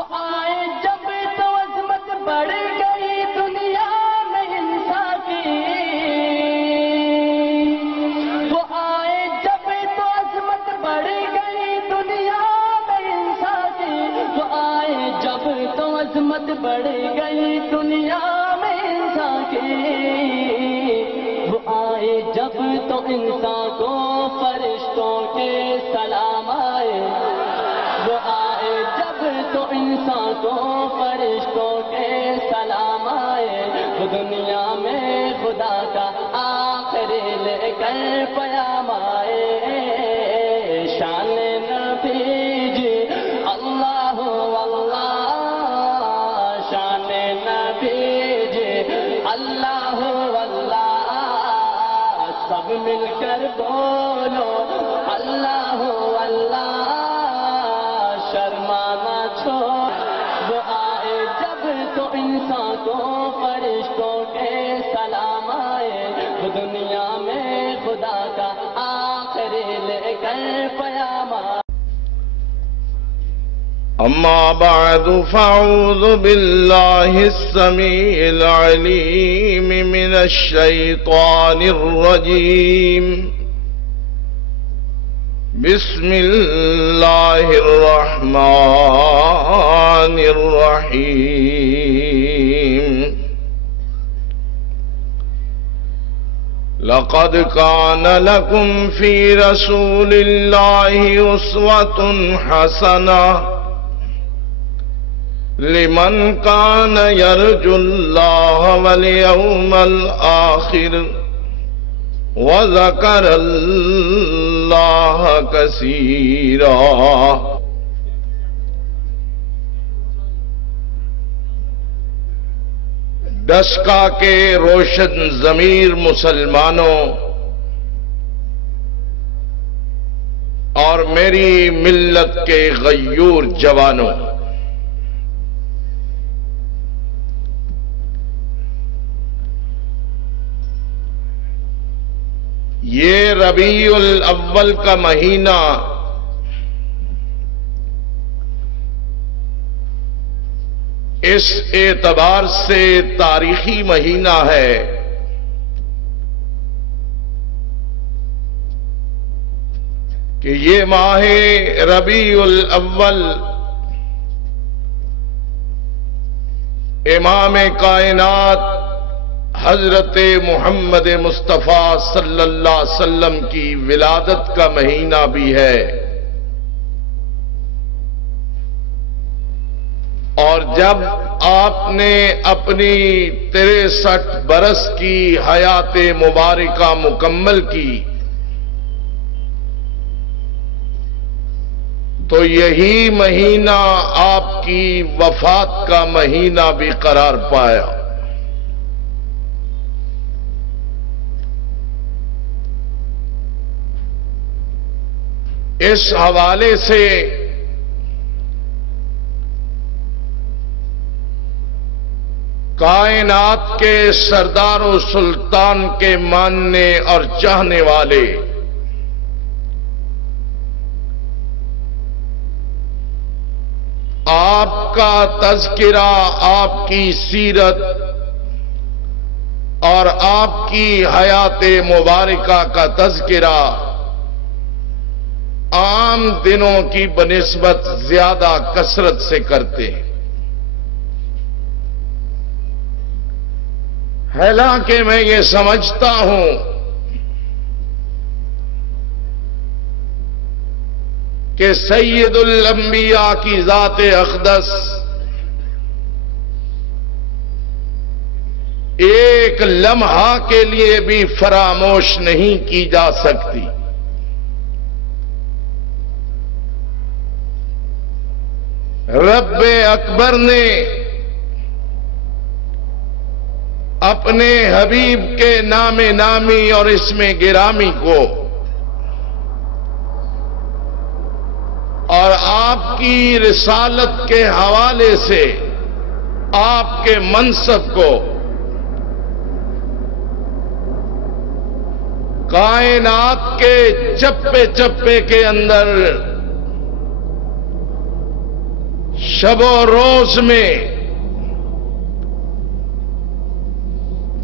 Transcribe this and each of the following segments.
وہ آئے جب تو عظمت بڑھ گئی دنیا میں انسان کی، وہ آئے جب تو عظمت بڑھ گئی دنیا میں انسان کی، وہ آئے جب تو عظمت بڑھ گئی دنیا میں انسان کی، وہ آئے جب تو انسان کو فرشتوں کے سلام آئے، وہ آئے جب تو انسان کو فرشتوں کے سلام آئے، وہ دنیا میں خدا کا آخری لے کر پیام آئے، شان نبی جی اللہ اللہ، شان نبی جی اللہ اللہ، سب مل کر بولو اللہ اللہ، شرمانا چھوڑ، وہ آئے جب تو انسان کو فرشتوں کے سلام آئے، وہ دنیا میں خدا کا آخری لے کر پیام آئے۔ أما بعد فأعوذ بالله السميع العليم من الشيطان الرجيم، بسم الله الرحمن الرحيم، لقد كان لكم في رسول الله أسوة حسنة لمن كان يرجو الله واليوم الآخر وذكر الله كثيرا۔ ڈسکا کے روشن ضمیر مسلمانوں اور میری ملت کے غیور جوانوں، یہ ربیع الاول کا مہینہ اس اعتبار سے تاریخی مہینہ ہے کہ یہ ماہ ربیع الاول امام کائنات حضرت محمد مصطفیٰ صلی اللہ علیہ وسلم کی ولادت کا مہینہ بھی ہے، اور جب آپ نے اپنی 63 برس کی حیات مبارکہ مکمل کی تو یہی مہینہ آپ کی وفات کا مہینہ بھی قرار پایا۔ اس حوالے سے کائنات کے سردار و سلطان کے ماننے اور چاہنے والے آپ کا تذکرہ، آپ کی سیرت اور آپ کی حیات مبارکہ کا تذکرہ عام دنوں کی بنسبت زیادہ کثرت سے کرتے ہیں، حالانکہ میں یہ سمجھتا ہوں کہ سید الانبیاء کی ذات اقدس ایک لمحہ کے لیے بھی فراموش نہیں کی جا سکتی۔ رب اکبر نے اپنے حبیب کے نام نامی اور اسم گرامی کو اور آپ کی رسالت کے حوالے سے آپ کے منصب کو کائنات کے چپے چپے کے اندر شب و روز میں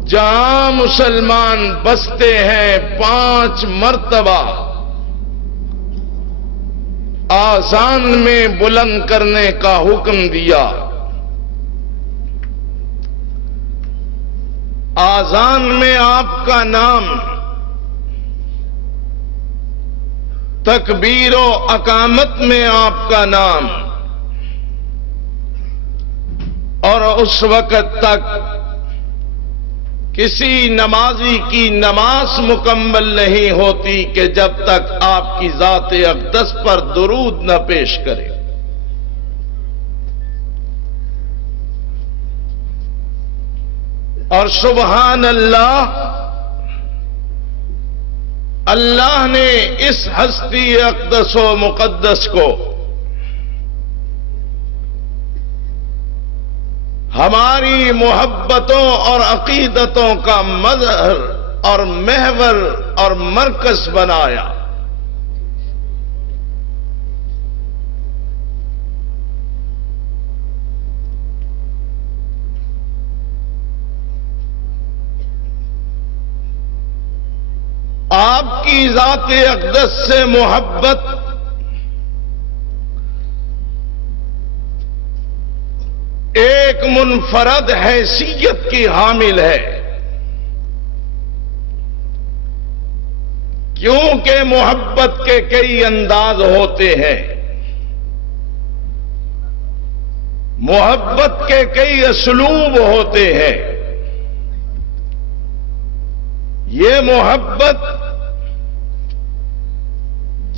جہاں مسلمان بستے ہیں 5 مرتبہ آذان میں بلند کرنے کا حکم دیا. آذان میں آپ کا نام، تکبیر و اقامت میں آپ کا نام، اور اس وقت تک کسی نمازی کی نماز مکمل نہیں ہوتی کہ جب تک آپ کی ذات اقدس پر درود نہ پیش کرے. اور سبحان اللہ، اللہ نے اس ہستی اقدس و مقدس کو ہماری محبتوں اور عقیدتوں کا مظہر اور محور اور مرکز بنایا. آپ کی ذات اقدس سے محبت ایک منفرد حیثیت کی حامل ہے، کیونکہ محبت کے کئی انداز ہوتے ہیں، محبت کے کئی اسلوب ہوتے ہیں. یہ محبت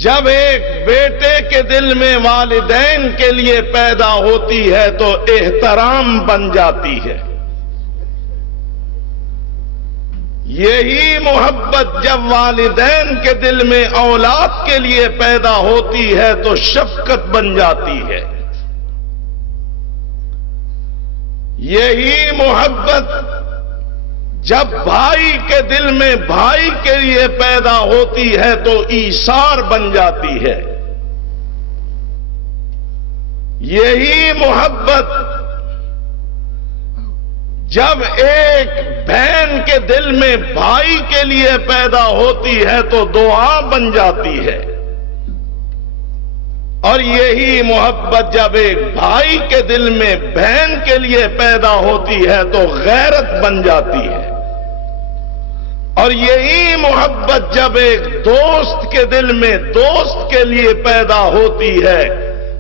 جب ایک بیٹے کے دل میں والدین کے لیے پیدا ہوتی ہے تو احترام بن جاتی ہے. یہی محبت جب والدین کے دل میں اولاد کے لیے پیدا ہوتی ہے تو شفقت بن جاتی ہے. یہی محبت جب بھائی کے دل میں بھائی کے لیے پیدا ہوتی ہے تو ایثار بن جاتی ہے. یہی محبت جب ایک بہن کے دل میں بھائی کے لیے پیدا ہوتی ہے تو دعا بن جاتی ہے. اور یہی محبت جب ایک بھائی کے دل میں بہن کے لیے پیدا ہوتی ہے تو غیرت بن جاتی ہے. اور یہی محبت جب ایک دوست کے دل میں دوست کے لیے پیدا ہوتی ہے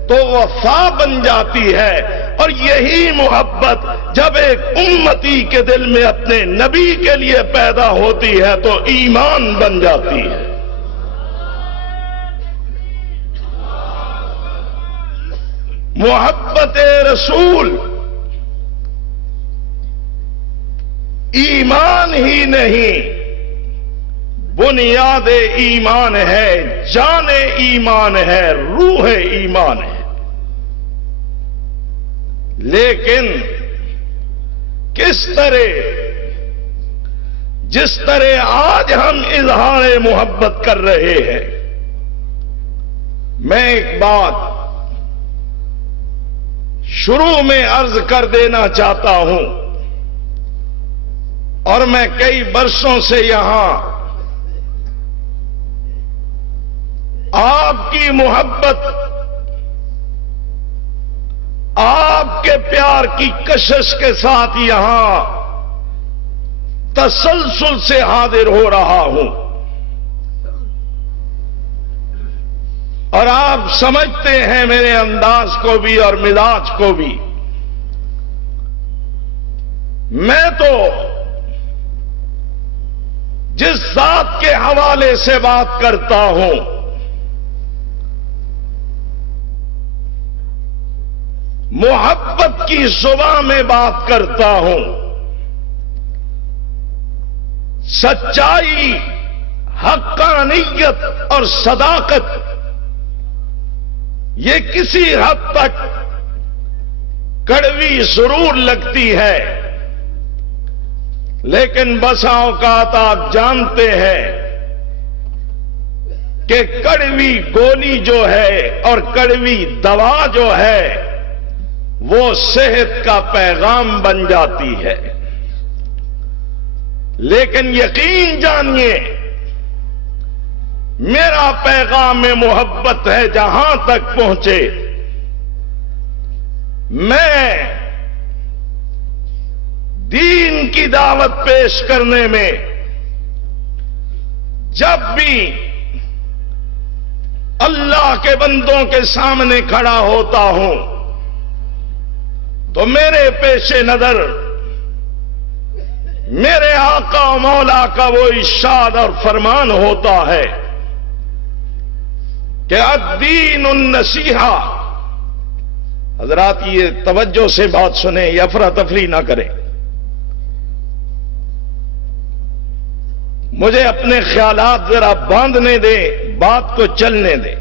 تو وفا بن جاتی ہے. اور یہی محبت جب ایک امتی کے دل میں اپنے نبی کے لیے پیدا ہوتی ہے تو ایمان بن جاتی ہے. محبت رسول ایمان ہی نہیں، بنیاد ایمان ہے، جان ایمان ہے، روح ایمان ہے. لیکن کس طرح، جس طرح آج ہم اظہار محبت کر رہے ہیں، میں ایک بات شروع میں عرض کر دینا چاہتا ہوں، اور میں کئی برسوں سے یہاں آپ کی محبت، آپ کے پیار کی کشش کے ساتھ یہاں تسلسل سے حاضر ہو رہا ہوں. اور آپ سمجھتے ہیں میرے انداز کو بھی اور مزاج کو بھی. میں تو جس ذات کے حوالے سے بات کرتا ہوں محبت کی زبان میں بات کرتا ہوں. سچائی، حقانیت اور صداقت یہ کسی حد تک کڑوی ضرور لگتی ہے، لیکن بسا اوقات آپ جانتے ہیں کہ کڑوی گولی جو ہے اور کڑوی دوا جو ہے وہ صحت کا پیغام بن جاتی ہے۔ لیکن یقین جانیے میرا پیغام محبت ہے جہاں تک پہنچے، میں دین کی دعوت پیش کرنے میں جب بھی اللہ کے بندوں کے سامنے کھڑا ہوتا ہوں تو میرے پیش نظر میرے آقا و مولا کا وہ ارشاد اور فرمان ہوتا ہے کہ الدین النصیحہ۔ حضرات یہ توجہ سے بات سنیں، یہ افراتفری نہ کریں، مجھے اپنے خیالات ذرا باندھنے دیں، بات کو چلنے دیں۔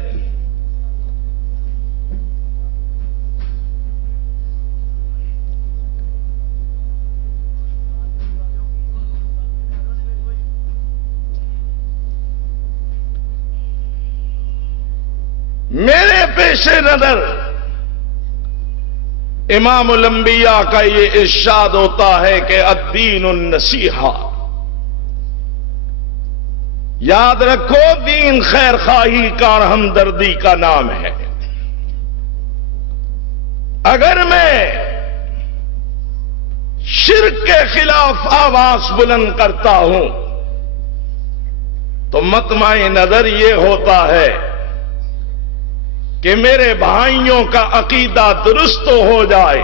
میرے پیش نظر امام الانبیاء کا یہ ارشاد ہوتا ہے کہ الدین النصیحہ۔ یاد رکھو دین خیر خواہی کا اور ہمدردی کا نام ہے۔ اگر میں شرک کے خلاف آواز بلند کرتا ہوں تو مطمع نظر یہ ہوتا ہے کہ میرے بھائیوں کا عقیدہ درست ہو جائے،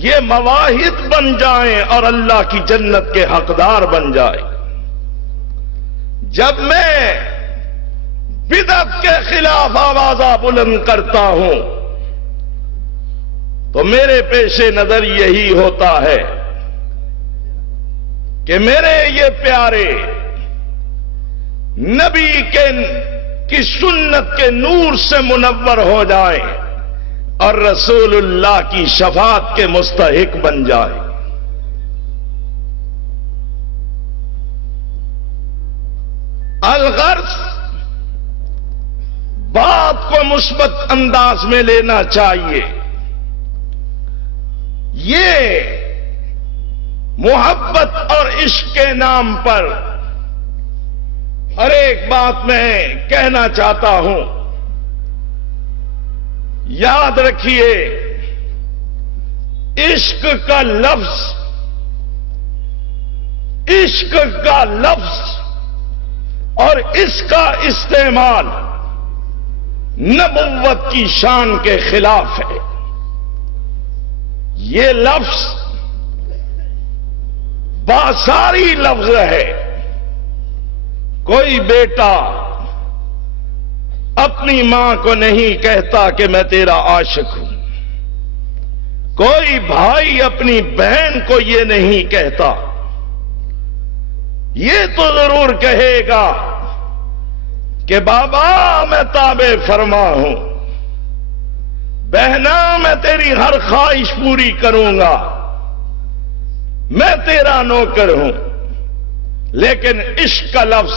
یہ مواحد بن جائیں اور اللہ کی جنت کے حقدار بن جائے۔ جب میں بدعت کے خلاف آوازہ بلند کرتا ہوں تو میرے پیش نظر یہی ہوتا ہے کہ میرے یہ پیارے نبی کی سنت کے نور سے منور ہو جائیں اور رسول اللہ کی شفاعت کے مستحق بن جائیں۔ الغرض بات کو مثبت انداز میں لینا چاہیے۔ یہ محبت اور عشق کے نام پر ہر ایک بات میں کہنا چاہتا ہوں، یاد رکھیے عشق کا لفظ اور اس کا استعمال نبوت کی شان کے خلاف ہے۔ یہ لفظ باساری لفظ ہے۔ کوئی بیٹا اپنی ماں کو نہیں کہتا کہ میں تیرا عاشق ہوں، کوئی بھائی اپنی بہن کو یہ نہیں کہتا۔ یہ تو ضرور کہے گا کہ بابا میں تابع فرما ہوں، بہنا میں تیری ہر خواہش پوری کروں گا، میں تیرا نوکر ہوں۔ لیکن عشق کا لفظ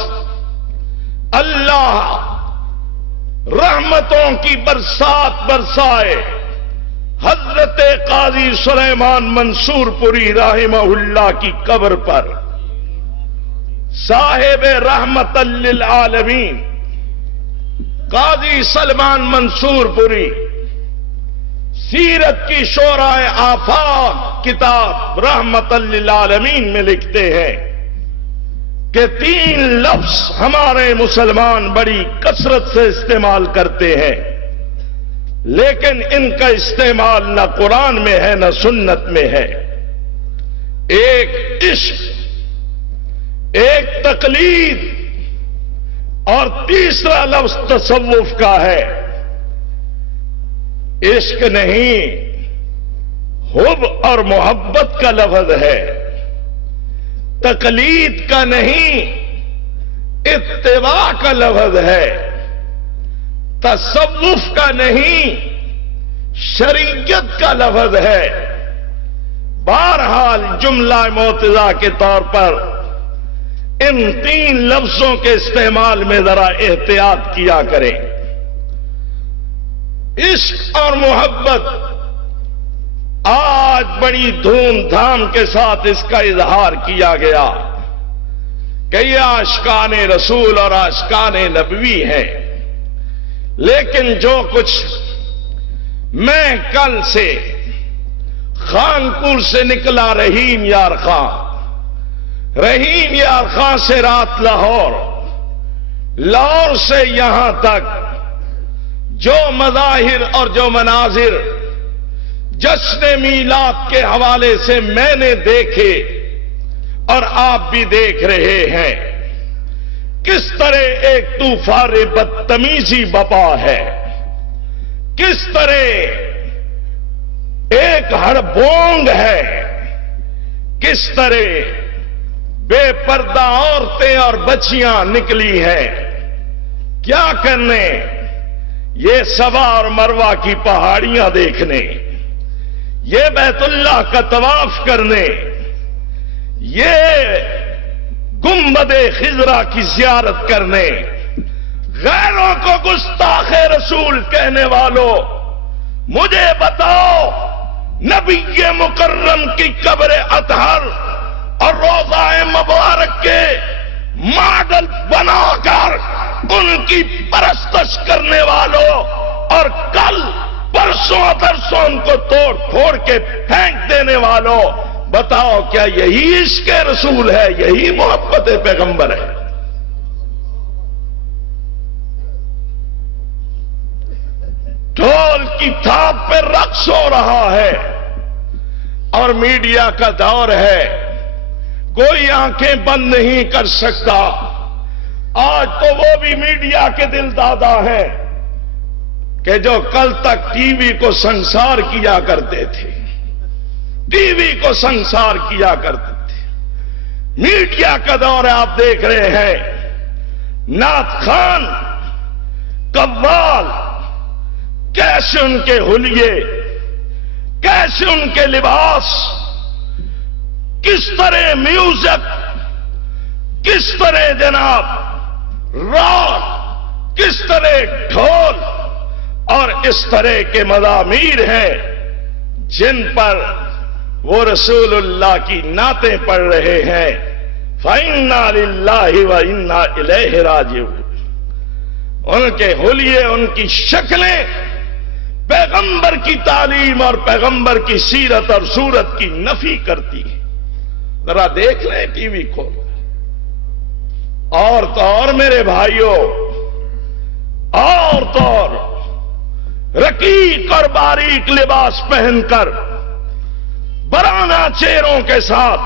اللہ رحمتوں کی برسات برسائے۔ حضرت قاضی سلیمان منصور پوری رحمہ اللہ کی قبر پر صاحب رحمت للعالمین قاضی سلیمان منصور پوری سیرت کی شورائے آفاق کتاب رحمت للعالمین میں لکھتے ہیں کہ 3 لفظ ہمارے مسلمان بڑی کثرت سے استعمال کرتے ہیں، لیکن ان کا استعمال نہ قرآن میں ہے نہ سنت میں ہے۔ ایک عشق، ایک تقلید اور تیسرا لفظ تصوف کا ہے۔ عشق نہیں، حب اور محبت کا لفظ ہے۔ تقلید کا نہیں، اتباع کا لفظ ہے۔ تصوف کا نہیں، شریعت کا لفظ ہے۔ بہرحال جملہ معتزہ کے طور پر ان 3 لفظوں کے استعمال میں ذرا احتیاط کیا کریں۔ عشق اور محبت آج بڑی دھوم دھام کے ساتھ اس کا اظہار کیا گیا کہ یہ عاشقان رسول اور عاشقان نبوی ہیں، لیکن جو کچھ میں کل سے خانپور سے نکلا رحیم یار خان سے رات لاہور سے یہاں تک جو مظاہر اور جو مناظر جشن میلاد کے حوالے سے میں نے دیکھے اور آپ بھی دیکھ رہے ہیں، کس طرح ایک طوفان بدتمیزی بپا ہے، کس طرح ایک ہڑبونگ ہے، کس طرح بے پردہ عورتیں اور بچیاں نکلی ہیں، کیا کرنے؟ یہ صفا اور مروہ کی پہاڑیاں دیکھنے، یہ بیت اللہ کا طواف کرنے، یہ گنبد خضرا کی زیارت کرنے، غیروں کو گستاخ رسول کہنے والوں، مجھے بتاؤ نبی مکرم کی قبر اطہر اور روضہ مبارک کے ماڈل بنا کر ان کی پرستش کرنے والوں اور کل پرسوں ترسوں ان کو توڑ پھوڑ کے پھینک دینے والوں، بتاؤ کیا یہی عشق رسول ہے؟ یہی محبت پیغمبر ہے؟ ڈھول کی تھاپ پہ رقص ہو رہا ہے اور میڈیا کا دور ہے، کوئی آنکھیں بند نہیں کر سکتا۔ آج تو وہ بھی میڈیا کے دل دادا ہیں کہ جو کل تک ٹی وی کو سنسار کیا کرتے تھے، ٹی وی کو سنسار کیا کرتے تھے۔ میڈیا کا دور آپ دیکھ رہے ہیں، نعت خان، قوال، کیسے ان کے حلیے، کیسے ان کے لباس، کس طرح میوزک، کس طرح جناب راگ، کس طرح ڈھول اور اس طرح کے مزامیر ہیں جن پر وہ رسول اللہ کی نعتیں پڑھ رہے ہیں۔ فَإِنَّا لِلَّهِ وَإِنَّا إِلَيْهِ رَاجِعُونَ۔ ان کے حلیے، ان کی شکلیں پیغمبر کی تعلیم اور پیغمبر کی سیرت اور صورت کی نفی کرتی ہیں۔ ذرا دیکھ لیں ٹی وی کھول، اور تو اور میرے بھائیوں، اور تو اور رقیق اور باریک لباس پہن کر برانہ چہروں کے ساتھ،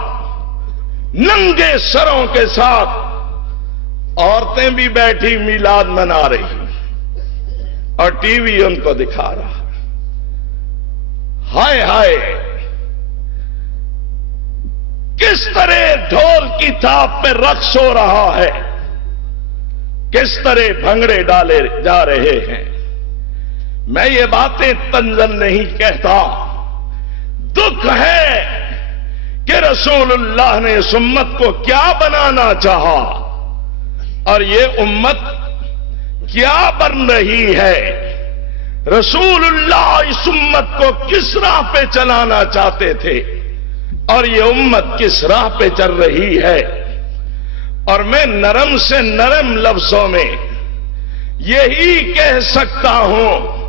ننگے سروں کے ساتھ عورتیں بھی بیٹھی میلاد منا رہی اور ٹی وی ان کو دکھا رہا۔ ہائے ہائے، کس طرح ڈھول کی تھاپ پہ رقص ہو رہا ہے، کس طرح بھنگڑے ڈالے جا رہے ہیں۔ میں یہ باتیں تنزل نہیں کہتا، دکھ ہے کہ رسول اللہ نے اس امت کو کیا بنانا چاہا اور یہ امت کیا بن رہی ہے۔ رسول اللہ اس امت کو کس راہ پہ چلانا چاہتے تھے اور یہ امت کس راہ پہ چل رہی ہے۔ اور میں نرم سے نرم لفظوں میں یہی کہہ سکتا ہوں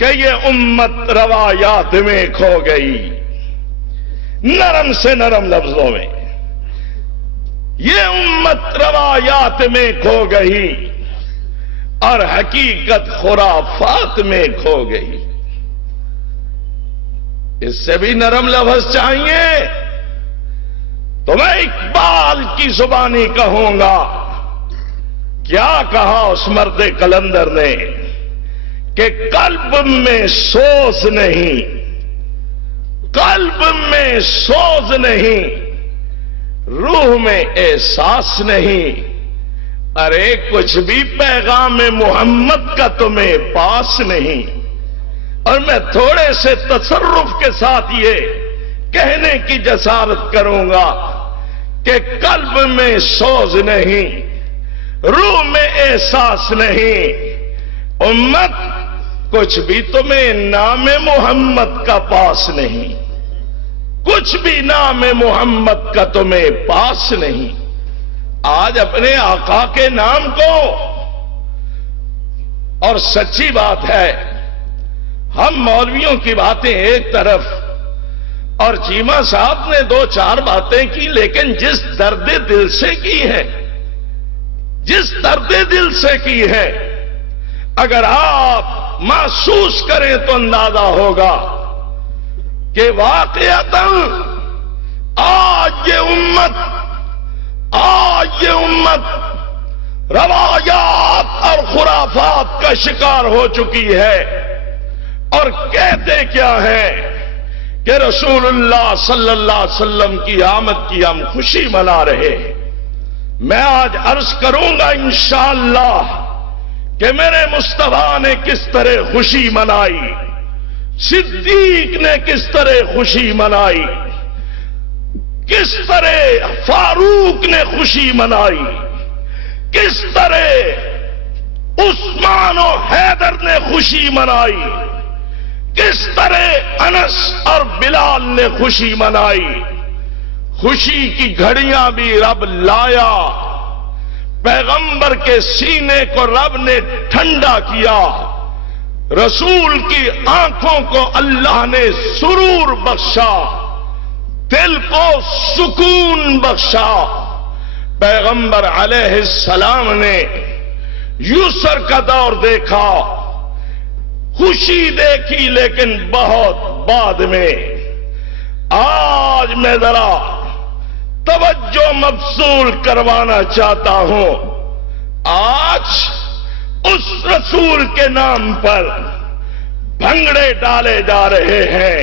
کہ یہ امت روایات میں کھو گئی، نرم سے نرم لفظوں میں یہ امت روایات میں کھو گئی اور حقیقت خرافات میں کھو گئی۔ اس سے بھی نرم لفظ چاہیے تو میں اقبال کی زبانی کہوں گا، کیا کہا اس مرد قلندر نے کہ قلب میں سوز نہیں، قلب میں سوز نہیں، روح میں احساس نہیں، ارے کچھ بھی پیغام محمد کا تمہیں پاس نہیں۔ اور میں تھوڑے سے تصرف کے ساتھ یہ کہنے کی جسارت کروں گا کہ قلب میں سوز نہیں، روح میں احساس نہیں، امت کچھ بھی تمہیں نام محمد کا پاس نہیں۔ کچھ بھی نام محمد کا تمہیں پاس نہیں. آج اپنے آقا کے نام کو، اور سچی بات ہے ہم مولویوں کی باتیں ایک طرف اور چیمہ صاحب نے 2-4 باتیں کی، لیکن جس درد دل سے کی ہے، جس درد دل سے کی ہے، اگر آپ محسوس کریں تو اندازہ ہوگا کہ واقعتاً آج یہ امت روایات اور خرافات کا شکار ہو چکی ہے. اور کہتے کیا ہے کہ رسول اللہ صلی اللہ علیہ وسلم کی آمد کی ہم خوشی منا رہے ہیں. میں آج عرض کروں گا انشاءاللہ کہ میرے مصطفیٰ نے کس طرح خوشی منائی، صدیق نے کس طرح خوشی منائی، کس طرح فاروق نے خوشی منائی، کس طرح عثمان و حیدر نے خوشی منائی، کس طرح انس اور بلال نے خوشی منائی. خوشی کی گھڑیاں بھی رب لایا، پیغمبر کے سینے کو رب نے ٹھنڈا کیا، رسول کی آنکھوں کو اللہ نے سرور بخشا، دل کو سکون بخشا. پیغمبر علیہ السلام نے یسر کا دور دیکھا، خوشی دیکھی، لیکن بہت بعد میں. آج میں ذرا توجہ مبذول کروانا چاہتا ہوں. آج اس رسول کے نام پر بھنگڑے ڈالے جا رہے ہیں،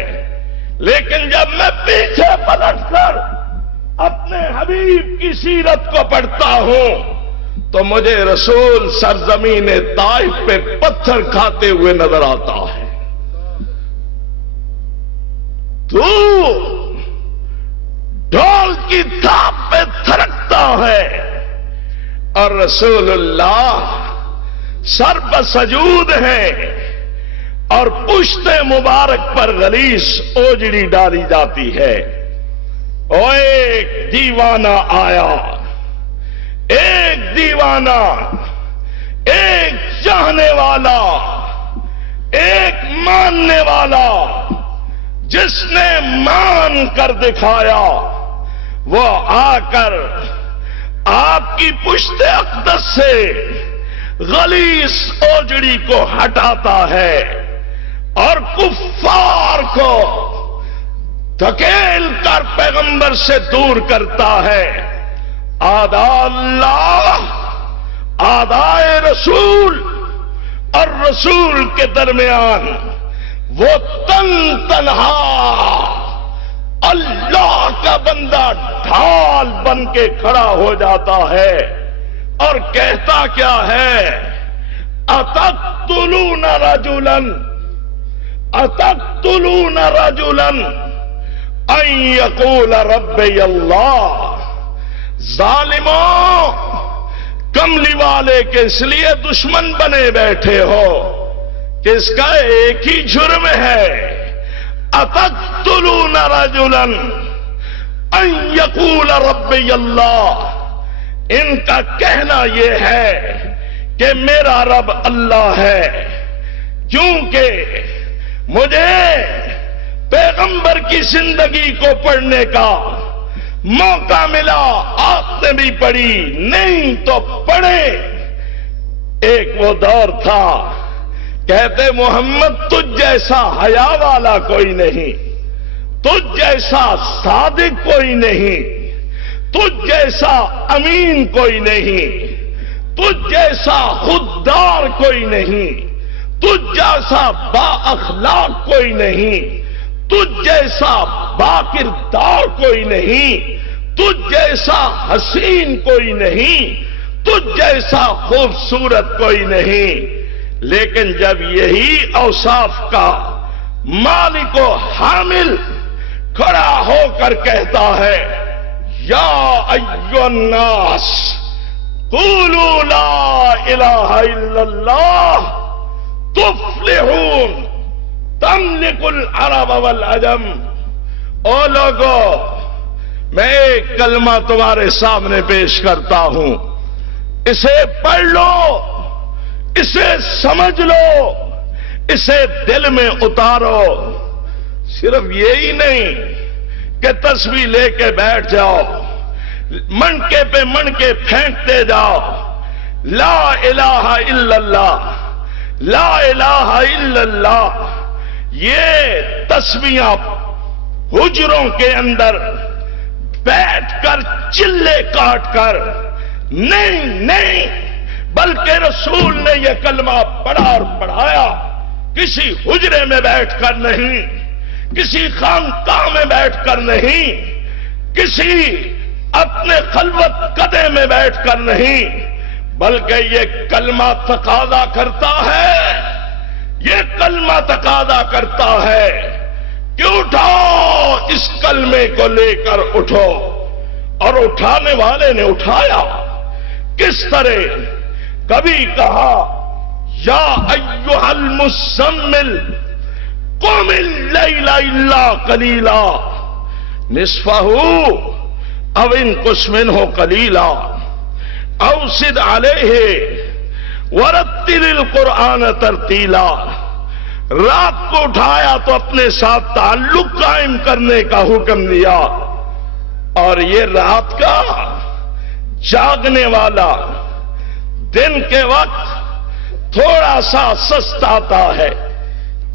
لیکن جب میں پیچھے پلٹ کر اپنے حبیب کی سیرت کو پڑھتا ہوں تو مجھے رسول سرزمین طائف پہ پتھر کھاتے ہوئے نظر آتا ہے. تو ڈھول کی تھاپ پہ تھرکتا ہے اور رسول اللہ سر پر سجود ہے اور پشت مبارک پر غلیظ اوجڑی ڈالی جاتی ہے. اور ایک دیوانہ آیا، ایک دیوانہ، ایک چاہنے والا، ایک ماننے والا، جس نے مان کر دکھایا، وہ آ کر آپ کی پشت اقدس سے غلیظ اوجڑی کو ہٹاتا ہے اور کفار کو دھکیل کر پیغمبر سے دور کرتا ہے. آدھا اللہ، آدھائے رسول اور رسول کے درمیان وہ تنہا اللہ کا بندہ ڈھال بن کے کھڑا ہو جاتا ہے اور کہتا کیا ہے؟ اتقتلون رجلا ان یقول ربی اللہ. ظالموں، کملی والے کے اس لیے دشمن بنے بیٹھے ہو کہ اس کا ایک ہی جرم ہے، اتقتلون رجلا ان یقول ربی اللہ. ان کا کہنا یہ ہے کہ میرا رب اللہ ہے، کیونکہ مجھے پیغمبر کی زندگی کو پڑھنے کا موقع ملا. آپ نے بھی پڑھی، نہیں تو پڑھے. ایک وہ دور تھا کہتے محمد تجھ جیسا حیا والا کوئی نہیں، تجھ جیسا صادق کوئی نہیں، تجھ جیسا امین کوئی نہیں، تجھ جیسا خوددار کوئی نہیں، تجھ جیسا با اخلاق کوئی نہیں، تجھ جیسا با کردار کوئی نہیں، تجھ جیسا حسین کوئی نہیں، تجھ جیسا خوبصورت کوئی نہیں. لیکن جب یہی اوصاف کا مالک و حامل کھڑا ہو کر کہتا ہے یا ایھا الناس قولوا لا الہ الا اللہ تفلحون تملک العرب والعجم. او لوگو، میں ایک کلمہ تمہارے سامنے پیش کرتا ہوں، اسے پڑھ لو، اسے سمجھ لو، اسے دل میں اتارو۔ صرف یہی نہیں کہ تسبیح لے کے بیٹھ جاؤ، منکے پہ منکے پھینکتے جاؤ، لا الہ الا اللہ، لا الہ الا اللہ، یہ تسبیحاں حجروں کے اندر بیٹھ کر چلے کاٹ کر نہیں، بلکہ رسول نے یہ کلمہ پڑھا اور پڑھایا، کسی حجرے میں بیٹھ کر نہیں، کسی خانقاہ میں بیٹھ کر نہیں، کسی اپنے خلوت قدے میں بیٹھ کر نہیں، بلکہ یہ کلمہ تقاضا کرتا ہے، یہ کلمہ تقاضا کرتا ہے کہ اٹھاؤ، اس کلمے کو لے کر اٹھو۔ اور اٹھانے والے نے اٹھایا، کس طرح؟ کبھی کہا یا ایھا المزمل قم اللیل الا قلیلا نصفہ او انقص منہ قلیلا او زد علیہ ورتل القرآن ترتیلا۔ رات کو اٹھایا تو اپنے ساتھ تعلق قائم کرنے کا حکم دیا، اور یہ رات کا جاگنے والا دن کے وقت تھوڑا سا سستاتا ہے،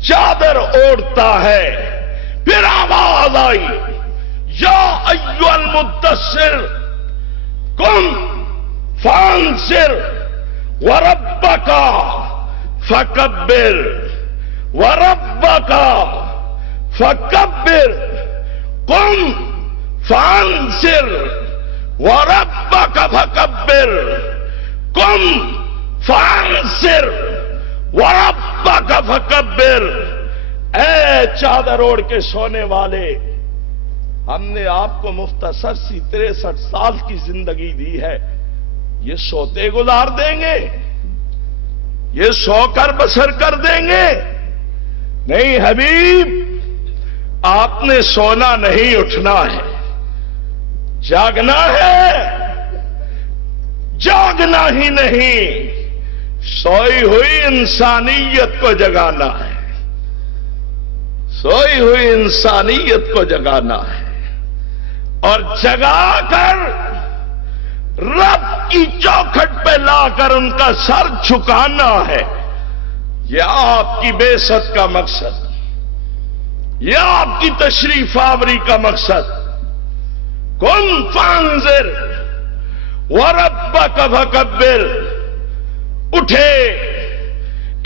چادر اوڑھتا ہے، پھر آواز آئی یا ایھا المدثر قم فانذر وربک فکبر وربک فکبر قم فانذر وربک فکبر قم فانذر وربک فکبر۔ اے چادر اوڑھ کے سونے والے، ہم نے آپ کو مختصر سی 63 سال کی زندگی دی ہے، یہ سوتے گزار دیں گے؟ یہ سو کر بسر کر دیں گے؟ نہیں حبیب، آپ نے سونا نہیں، اٹھنا ہے، جاگنا ہے، جاگنا ہی نہیں، سوئی ہوئی انسانیت کو جگانا ہے، سوئی ہوئی انسانیت کو جگانا ہے، اور جگا کر رب کی چوکھٹ پہ لا کر ان کا سر جھکانا ہے۔ یہ آپ کی بعثت کا مقصد، یہ آپ کی تشریف آوری کا مقصد۔ قم فانذر وربک فکبر، اٹھے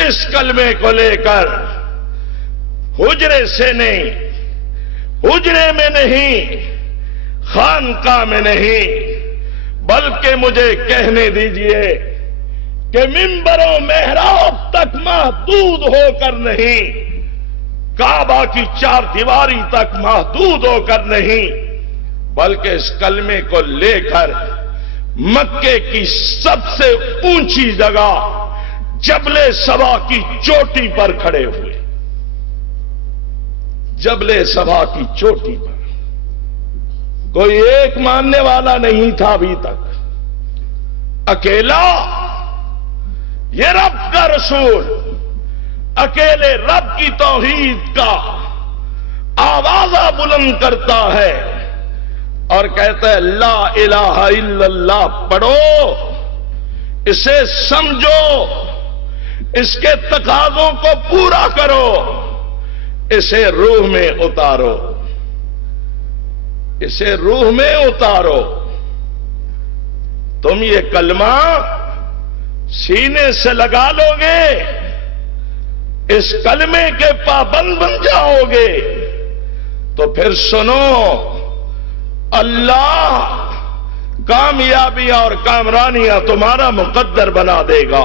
اس کلمے کو لے کر، حجرے سے نہیں، حجرے میں نہیں، خانقاہ میں نہیں، بلکہ مجھے کہنے دیجئے کہ منبر و محراب تک محدود ہو کر نہیں، کعبہ کی چار دیواری تک محدود ہو کر نہیں، بلکہ اس کلمے کو لے کر مکے کی سب سے اونچی جگہ جبل صبا کی چوٹی پر کھڑے ہوئے، جبل صبا کی چوٹی پر۔ کوئی ایک ماننے والا نہیں تھا ابھی تک، اکیلا یہ رب کا رسول اکیلے رب کی توحید کا آوازہ بلند کرتا ہے اور کہتا ہے لا الہ الا اللہ پڑھو، اسے سمجھو، اس کے تقاضوں کو پورا کرو، اسے روح میں اتارو، اسے روح میں اتارو۔ تم یہ کلمہ سینے سے لگا لو گے، اس کلمے کے پابند بن جاؤ گے، تو پھر سنو، اللہ کامیابیاں اور کامرانیاں تمہارا مقدر بنا دے گا۔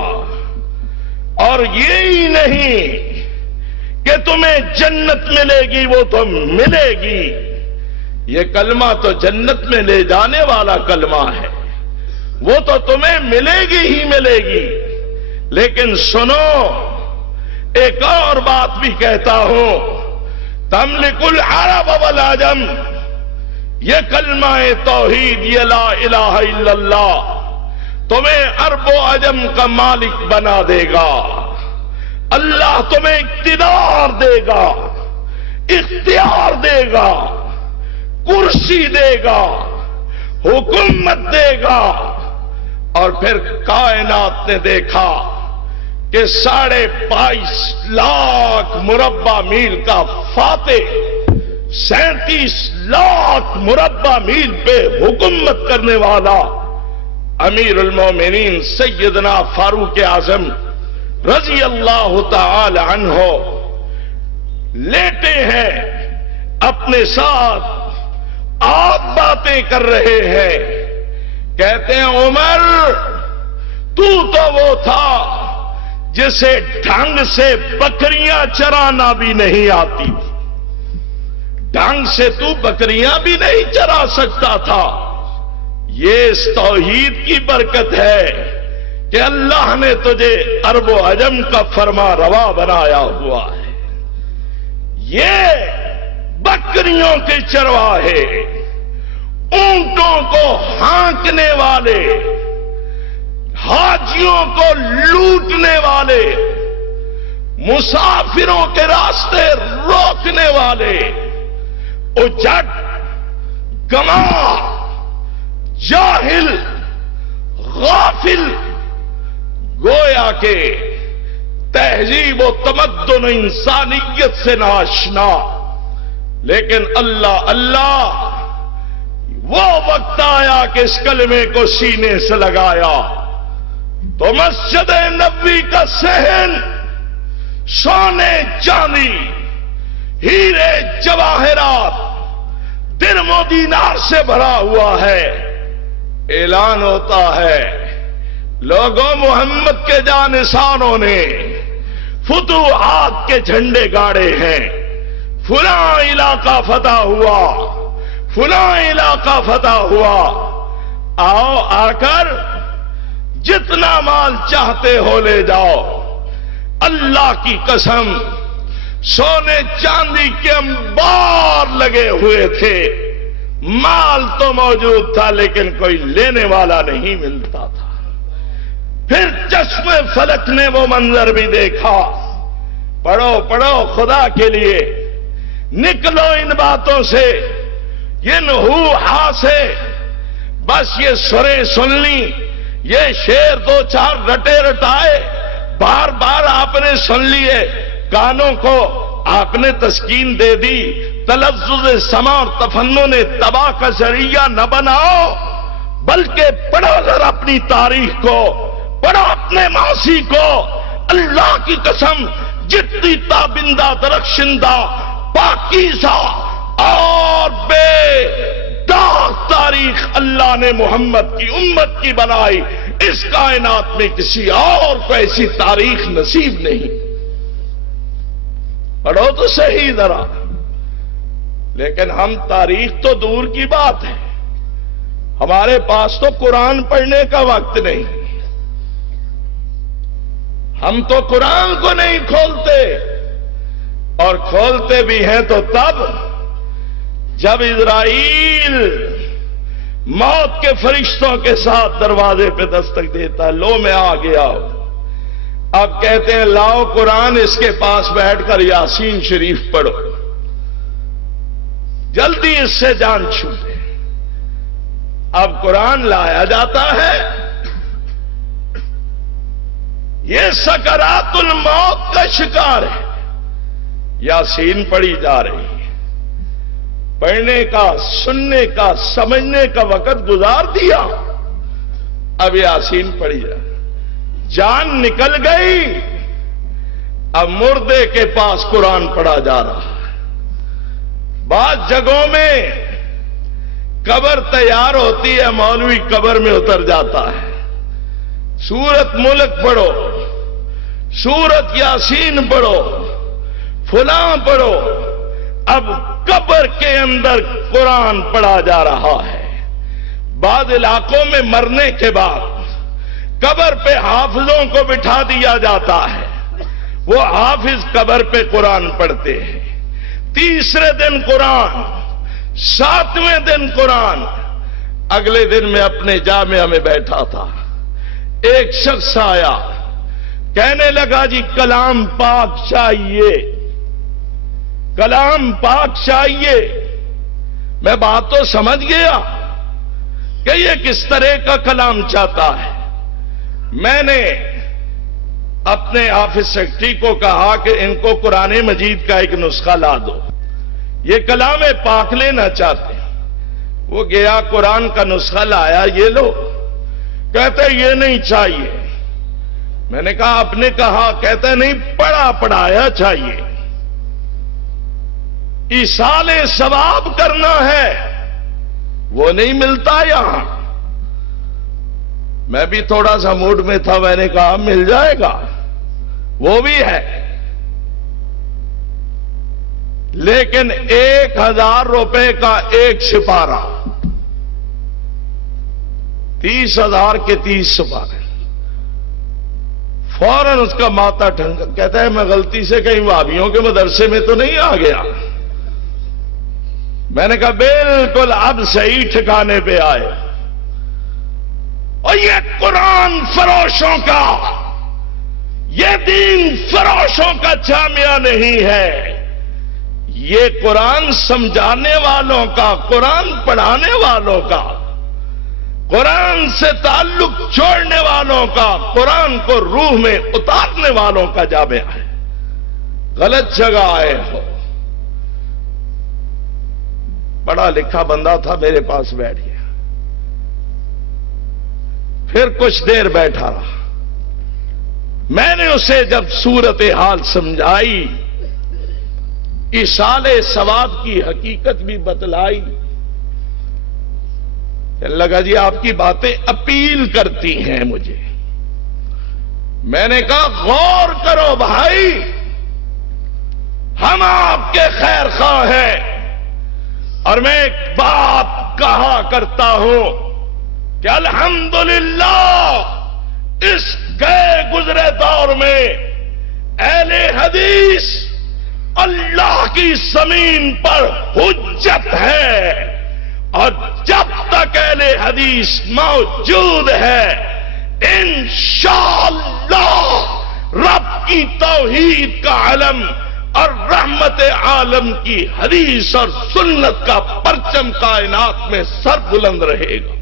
اور یہی نہیں کہ تمہیں جنت ملے گی، وہ تو ملے گی، یہ کلمہ تو جنت میں لے جانے والا کلمہ ہے، وہ تو تمہیں ملے گی ہی ملے گی۔ لیکن سنو، ایک اور بات بھی کہتا ہوں، تملکل عرب والعجم، یہ کلمہ توحید، یہ لا الہ الا اللہ تمہیں عرب و عجم کا مالک بنا دے گا۔ اللہ تمہیں اقتدار دے گا، اختیار دے گا، کرسی دے گا، حکومت دے گا۔ اور پھر کائنات نے دیکھا کہ 22.5 لاکھ مربع میل کا فاتح 37 لاکھ مربع میل پہ حکومت کرنے والا امیر المومنین سیدنا فاروق اعظم رضی اللہ تعالی عنہ لیٹے ہیں، اپنے ساتھ آپ باتیں کر رہے ہیں، کہتے ہیں عمر تو وہ تھا جسے ڈھنگ سے بکریاں چرانا بھی نہیں آتی تھی، ڈھنگ سے تو بکریاں بھی نہیں چرا سکتا تھا۔ یہ اس توحید کی برکت ہے کہ اللہ نے تجھے عرب و عجم کا فرما روا بنایا ہوا ہے۔ یہ بکریوں کے چرواہے، اونٹوں کو ہانکنے والے، حاجیوں کو لوٹنے والے، مسافروں کے راستے روکنے والے، اجٹ، گماہ، جاہل، غافل، گویا کہ تہذیب و تمدن انسانیت سے ناشنا، لیکن اللہ وہ وقت آیا کہ اس کلمے کو سینے سے لگایا تو مسجد نبوی کا صحن سونے چاندی ہیرے جواہرات درم و دینار سے بھرا ہوا ہے۔ اعلان ہوتا ہے لوگوں محمد کے جانشانوں نے فتوحات کے جھنڈے گاڑے ہیں، فلاں علاقہ فتح ہوا، فلاں علاقہ فتح ہوا، آؤ آ کر جتنا مال چاہتے ہو لے جاؤ۔ اللہ کی قسم سونے چاندی کے انبار لگے ہوئے تھے، مال تو موجود تھا لیکن کوئی لینے والا نہیں ملتا تھا۔ پھر چشم فلک نے وہ منظر بھی دیکھا۔ پڑھو پڑھو خدا کے لیے، نکلو ان باتوں سے، یہ نحوحا سے، بس یہ سریں سن لی، یہ شعر 2-4 رٹے رٹائے بار بار آپ نے سن لیے، کانوں کو آپ نے تسکین دے دی۔ تلذذ سماع اور تفنن تباہ کا ذریعہ نہ بناؤ، بلکہ پڑھو ذرا اپنی تاریخ کو، پڑھو اپنے ماضی کو۔ اللہ کی قسم جتنی تابندہ، درخشندہ، پاکیزہ اور بے داغ تاریخ اللہ نے محمد کی امت کی بنائی، اس کائنات میں کسی اور کو ایسی تاریخ نصیب نہیں۔ پڑھو تو صحیح ذرا، لیکن ہم تاریخ تو دور کی بات ہے، ہمارے پاس تو قرآن پڑھنے کا وقت نہیں، ہم تو قرآن کو نہیں کھولتے، اور کھولتے بھی ہیں تو تب جب اسرائیل موت کے فرشتوں کے ساتھ دروازے پہ دستک دیتا ہے، لو میں آ گیا۔ اب کہتے ہیں لاؤ قرآن، اس کے پاس بیٹھ کر یاسین شریف پڑھو، جلدی اس سے جان چھوٹے۔ اب قرآن لایا جاتا ہے، یہ سکرات الموت کا شکار ہے، یاسین پڑھی جا رہی ہے، پڑھنے کا، سننے کا، سمجھنے کا وقت گزار دیا، اب یاسین پڑھی جا رہی، جان نکل گئی، اب مردے کے پاس قرآن پڑھا جا رہا ہے۔ بعض جگہوں میں قبر تیار ہوتی ہے، مولوی قبر میں اتر جاتا ہے، سورت ملک پڑھو، سورت یاسین پڑھو، فلاں پڑھو، اب قبر کے اندر قرآن پڑھا جا رہا ہے۔ بعض علاقوں میں مرنے کے بعد قبر پہ حافظوں کو بٹھا دیا جاتا ہے، وہ حافظ قبر پہ قرآن پڑھتے ہیں، تیسرے دن قرآن، 7ویں دن قرآن۔ اگلے دن میں اپنے جامعہ میں بیٹھا تھا، ایک شخص آیا، کہنے لگا جی کلام پاک چاہیے، کلام پاک چاہیے۔ میں بات تو سمجھ گیا کہ یہ کس طرح کا کلام چاہتا ہے۔ میں نے اپنے آفس سیکرٹری کو کہا کہ ان کو قرآن مجید کا ایک نسخہ لا دو، یہ کلام پاک لینا چاہتے ہیں۔ وہ گیا قرآن کا نسخہ لایا، یہ لو، کہتے یہ نہیں چاہیے۔ میں نے کہا آپ نے کہا، کہتے نہیں پڑھا پڑھایا چاہیے، ایصال ثواب کرنا ہے، وہ نہیں ملتا یہاں۔ میں بھی تھوڑا سا موڈ میں تھا، میں نے کہا مل جائے گا، وہ بھی ہے، لیکن 1000 روپے کا ایک سپارہ، 30,000 کے 30 سپارے۔ فوراً اس کا ماتھا ٹھنکا، کہتا ہے میں غلطی سے کہیں وہابیوں کے مدرسے میں تو نہیں آ گیا۔ میں نے کہا بالکل اب صحیح ٹھکانے پہ آئے۔ اور یہ قرآن فروشوں کا، یہ دین فروشوں کا جامعہ نہیں ہے، یہ قرآن سمجھانے والوں کا، قرآن پڑھانے والوں کا، قرآن سے تعلق چھوڑنے والوں کا، قرآن کو روح میں اتارنے والوں کا جامعہ ہے۔ غلط جگہ آئے ہو۔ پڑھا لکھا بندہ تھا، میرے پاس بیٹھ گیا، پھر کچھ دیر بیٹھا رہا۔ میں نے اسے جب صورتحال سمجھائی، ایصال ثواب کی حقیقت بھی بتلائی، لگا جی آپ کی باتیں اپیل کرتی ہیں مجھے۔ میں نے کہا غور کرو بھائی، ہم آپ کے خیر خواہ ہیں، اور میں ایک بات کہا کرتا ہوں کہ الحمدللہ اس گئے گزرے دور میں اہل حدیث اللہ کی زمین پر حجت ہے، اور جب تک اہل حدیث موجود ہے انشاءاللہ رب کی توحید کا علم اور رحمت عالم کی حدیث اور سنت کا پرچم کائنات میں سر بلند رہے گا۔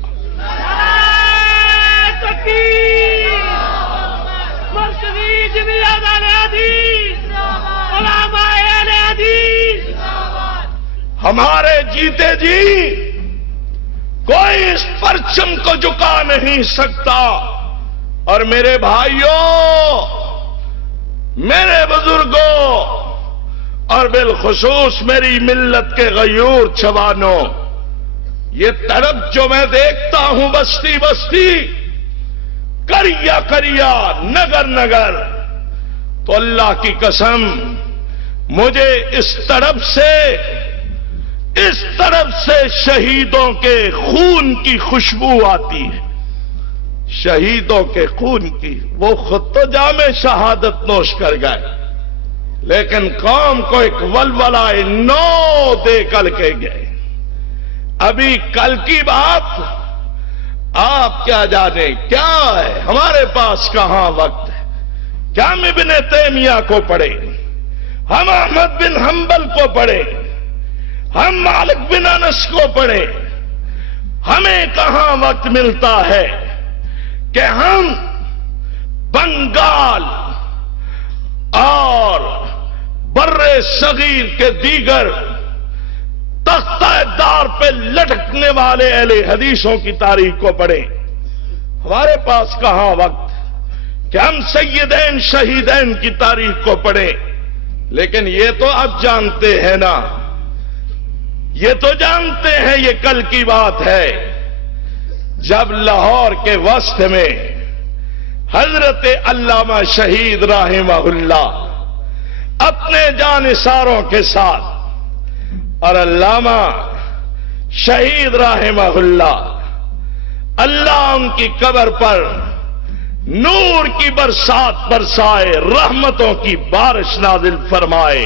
ہمارے جیتے جی کوئی اس پرچم کو جھکا نہیں سکتا۔ اور میرے بھائیوں، میرے بزرگوں، اور بالخصوص میری ملت کے غیور جوانوں، یہ طرف جو میں دیکھتا ہوں بستی بستی، کریا کریا، نگر نگر، تو اللہ کی قسم مجھے اس طرف سے شہیدوں کے خون کی خوشبو آتی ہے، شہیدوں کے خون کی۔ وہ خود تو جام شہادت نوش کر گئے، لیکن قوم کو ایک ولولہ نو دے کر کے گئے۔ ابھی کل کی بات آپ کیا جانے کیا ہے، ہمارے پاس کہاں وقت ہے کہ ہم ابن تیمیہ کو پڑھیں، ہم احمد بن حنبل کو پڑھیں، ہم مالک بن انس کو پڑھیں۔ ہمیں کہاں وقت ملتا ہے کہ ہم بنگال اور بر صغیر کے دیگر تختہ دار پہ لٹکنے والے اہل حدیثوں کی تاریخ کو پڑھیں۔ ہمارے پاس کہاں وقت کہ ہم سیدین شہیدین کی تاریخ کو پڑھیں۔ لیکن یہ تو اب جانتے ہیں نا، یہ تو جانتے ہیں، یہ کل کی بات ہے جب لاہور کے وسط میں حضرت علامہ شہید رحمہ اللہ اپنے جانثاروں کے ساتھ، اور علامہ شہید رحمہ اللہ ان کی قبر پر نور کی برسات برسائے، رحمتوں کی بارش نازل فرمائے۔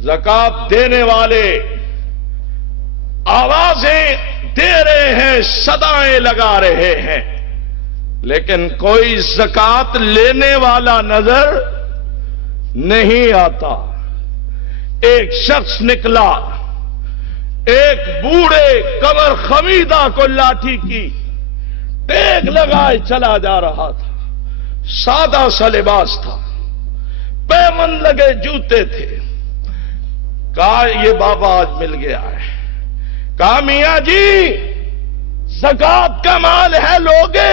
زکات دینے والے آوازیں دے رہے ہیں، صدائیں لگا رہے ہیں، لیکن کوئی زکات لینے والا نظر نہیں آتا۔ ایک شخص نکلا، ایک بوڑھے کمر خمیدہ کو لاٹھی کی ٹیک لگائے چلا جا رہا تھا، سادہ سا لباس تھا، پیمند لگے جوتے تھے۔ کہا یہ بابا آج مل گیا ہے۔ کہا میاں جی زکات کا مال ہے لوگے؟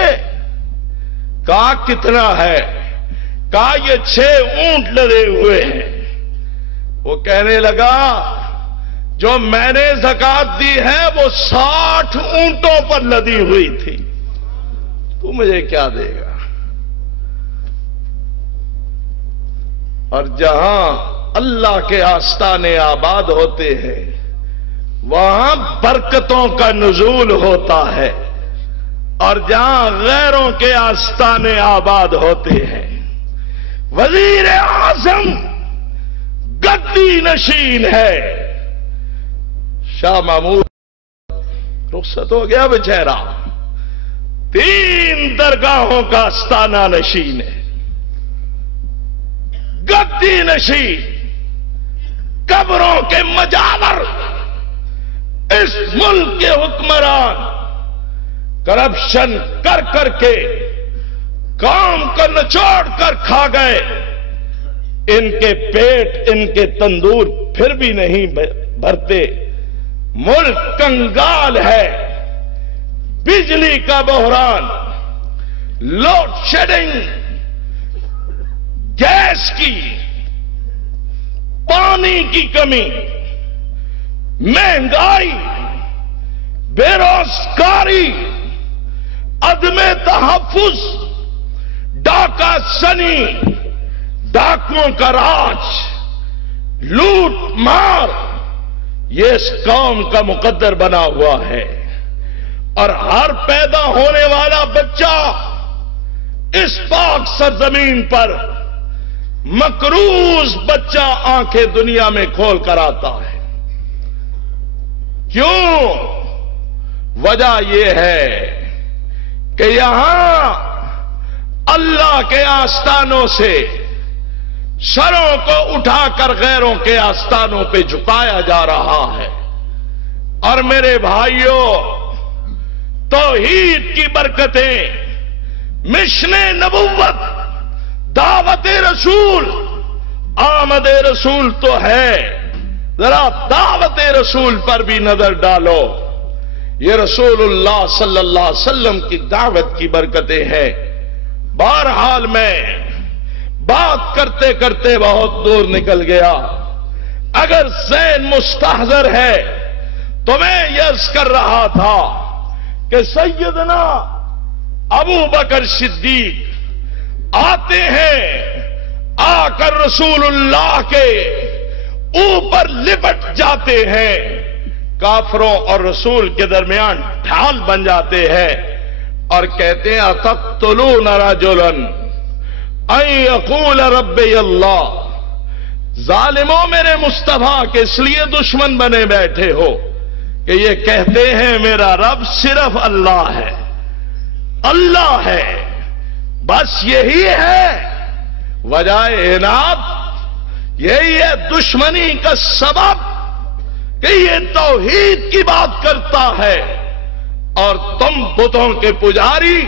کہا کتنا ہے؟ کہا یہ 6 اونٹ لدے ہوئے ہیں۔ وہ کہنے لگا جو میں نے زکات دی ہے وہ 60 اونٹوں پر لدی ہوئی تھی، تو مجھے کیا دے گا؟ اور جہاں اللہ کے آستانے آباد ہوتے ہیں وہاں برکتوں کا نزول ہوتا ہے، اور جہاں غیروں کے آستانے آباد ہوتے ہیں وزیر اعظم گدی نشین ہے، شاہ محمود رخصت ہو گیا بیچارہ، 3 درگاہوں کا آستانہ نشین ہے، گدی نشین، قبروں کے مجاور۔ اس ملک کے حکمران کرپشن کر کر کے کام کو نچوڑ کر کھا گئے، ان کے پیٹ ان کے تندور پھر بھی نہیں بھرتے، ملک کنگال ہے، بجلی کا بحران، لوڈ شیڈنگ، گیس کی، پانی کی کمی، مہنگائی، بے روزگاری، عدم تحفظ، ڈاکہ زنی، ڈاکوؤں کا راج، لوٹ مار، یہ اس قوم کا مقدر بنا ہوا ہے۔ اور ہر پیدا ہونے والا بچہ اس پاک سرزمین پر مقروض بچہ آنکھیں دنیا میں کھول کر آتا ہے۔ کیوں؟ وجہ یہ ہے کہ یہاں اللہ کے آستانوں سے سروں کو اٹھا کر غیروں کے آستانوں پہ جھکایا جا رہا ہے۔ اور میرے بھائیوں، توحید کی برکتیں، مشن نبوت، دعوت رسول، آمد رسول تو ہے، ذرا دعوت رسول پر بھی نظر ڈالو۔ یہ رسول اللہ صلی اللہ علیہ وسلم کی دعوت کی برکتیں ہیں۔ بہرحال میں بات کرتے کرتے بہت دور نکل گیا۔ اگر ذہن مستحضر ہے تو میں یہ عرض کر رہا تھا کہ سیدنا ابو بکر صدیق آتے ہیں، آ کر رسول اللہ کے اوپر لپٹ جاتے ہیں، کافروں اور رسول کے درمیان ڈھال بن جاتے ہیں اور کہتے ہیں اتقتلون رجلا ان یقول ربی اللہ، ظالموں میرے مصطفیٰ کے اس لیے دشمن بنے بیٹھے ہو کہ یہ کہتے ہیں میرا رب صرف اللہ ہے، اللہ ہے، بس یہی ہے وجہ اناد، یہی ہے دشمنی کا سبب کہ یہ توحید کی بات کرتا ہے اور تم بتوں کے پجاری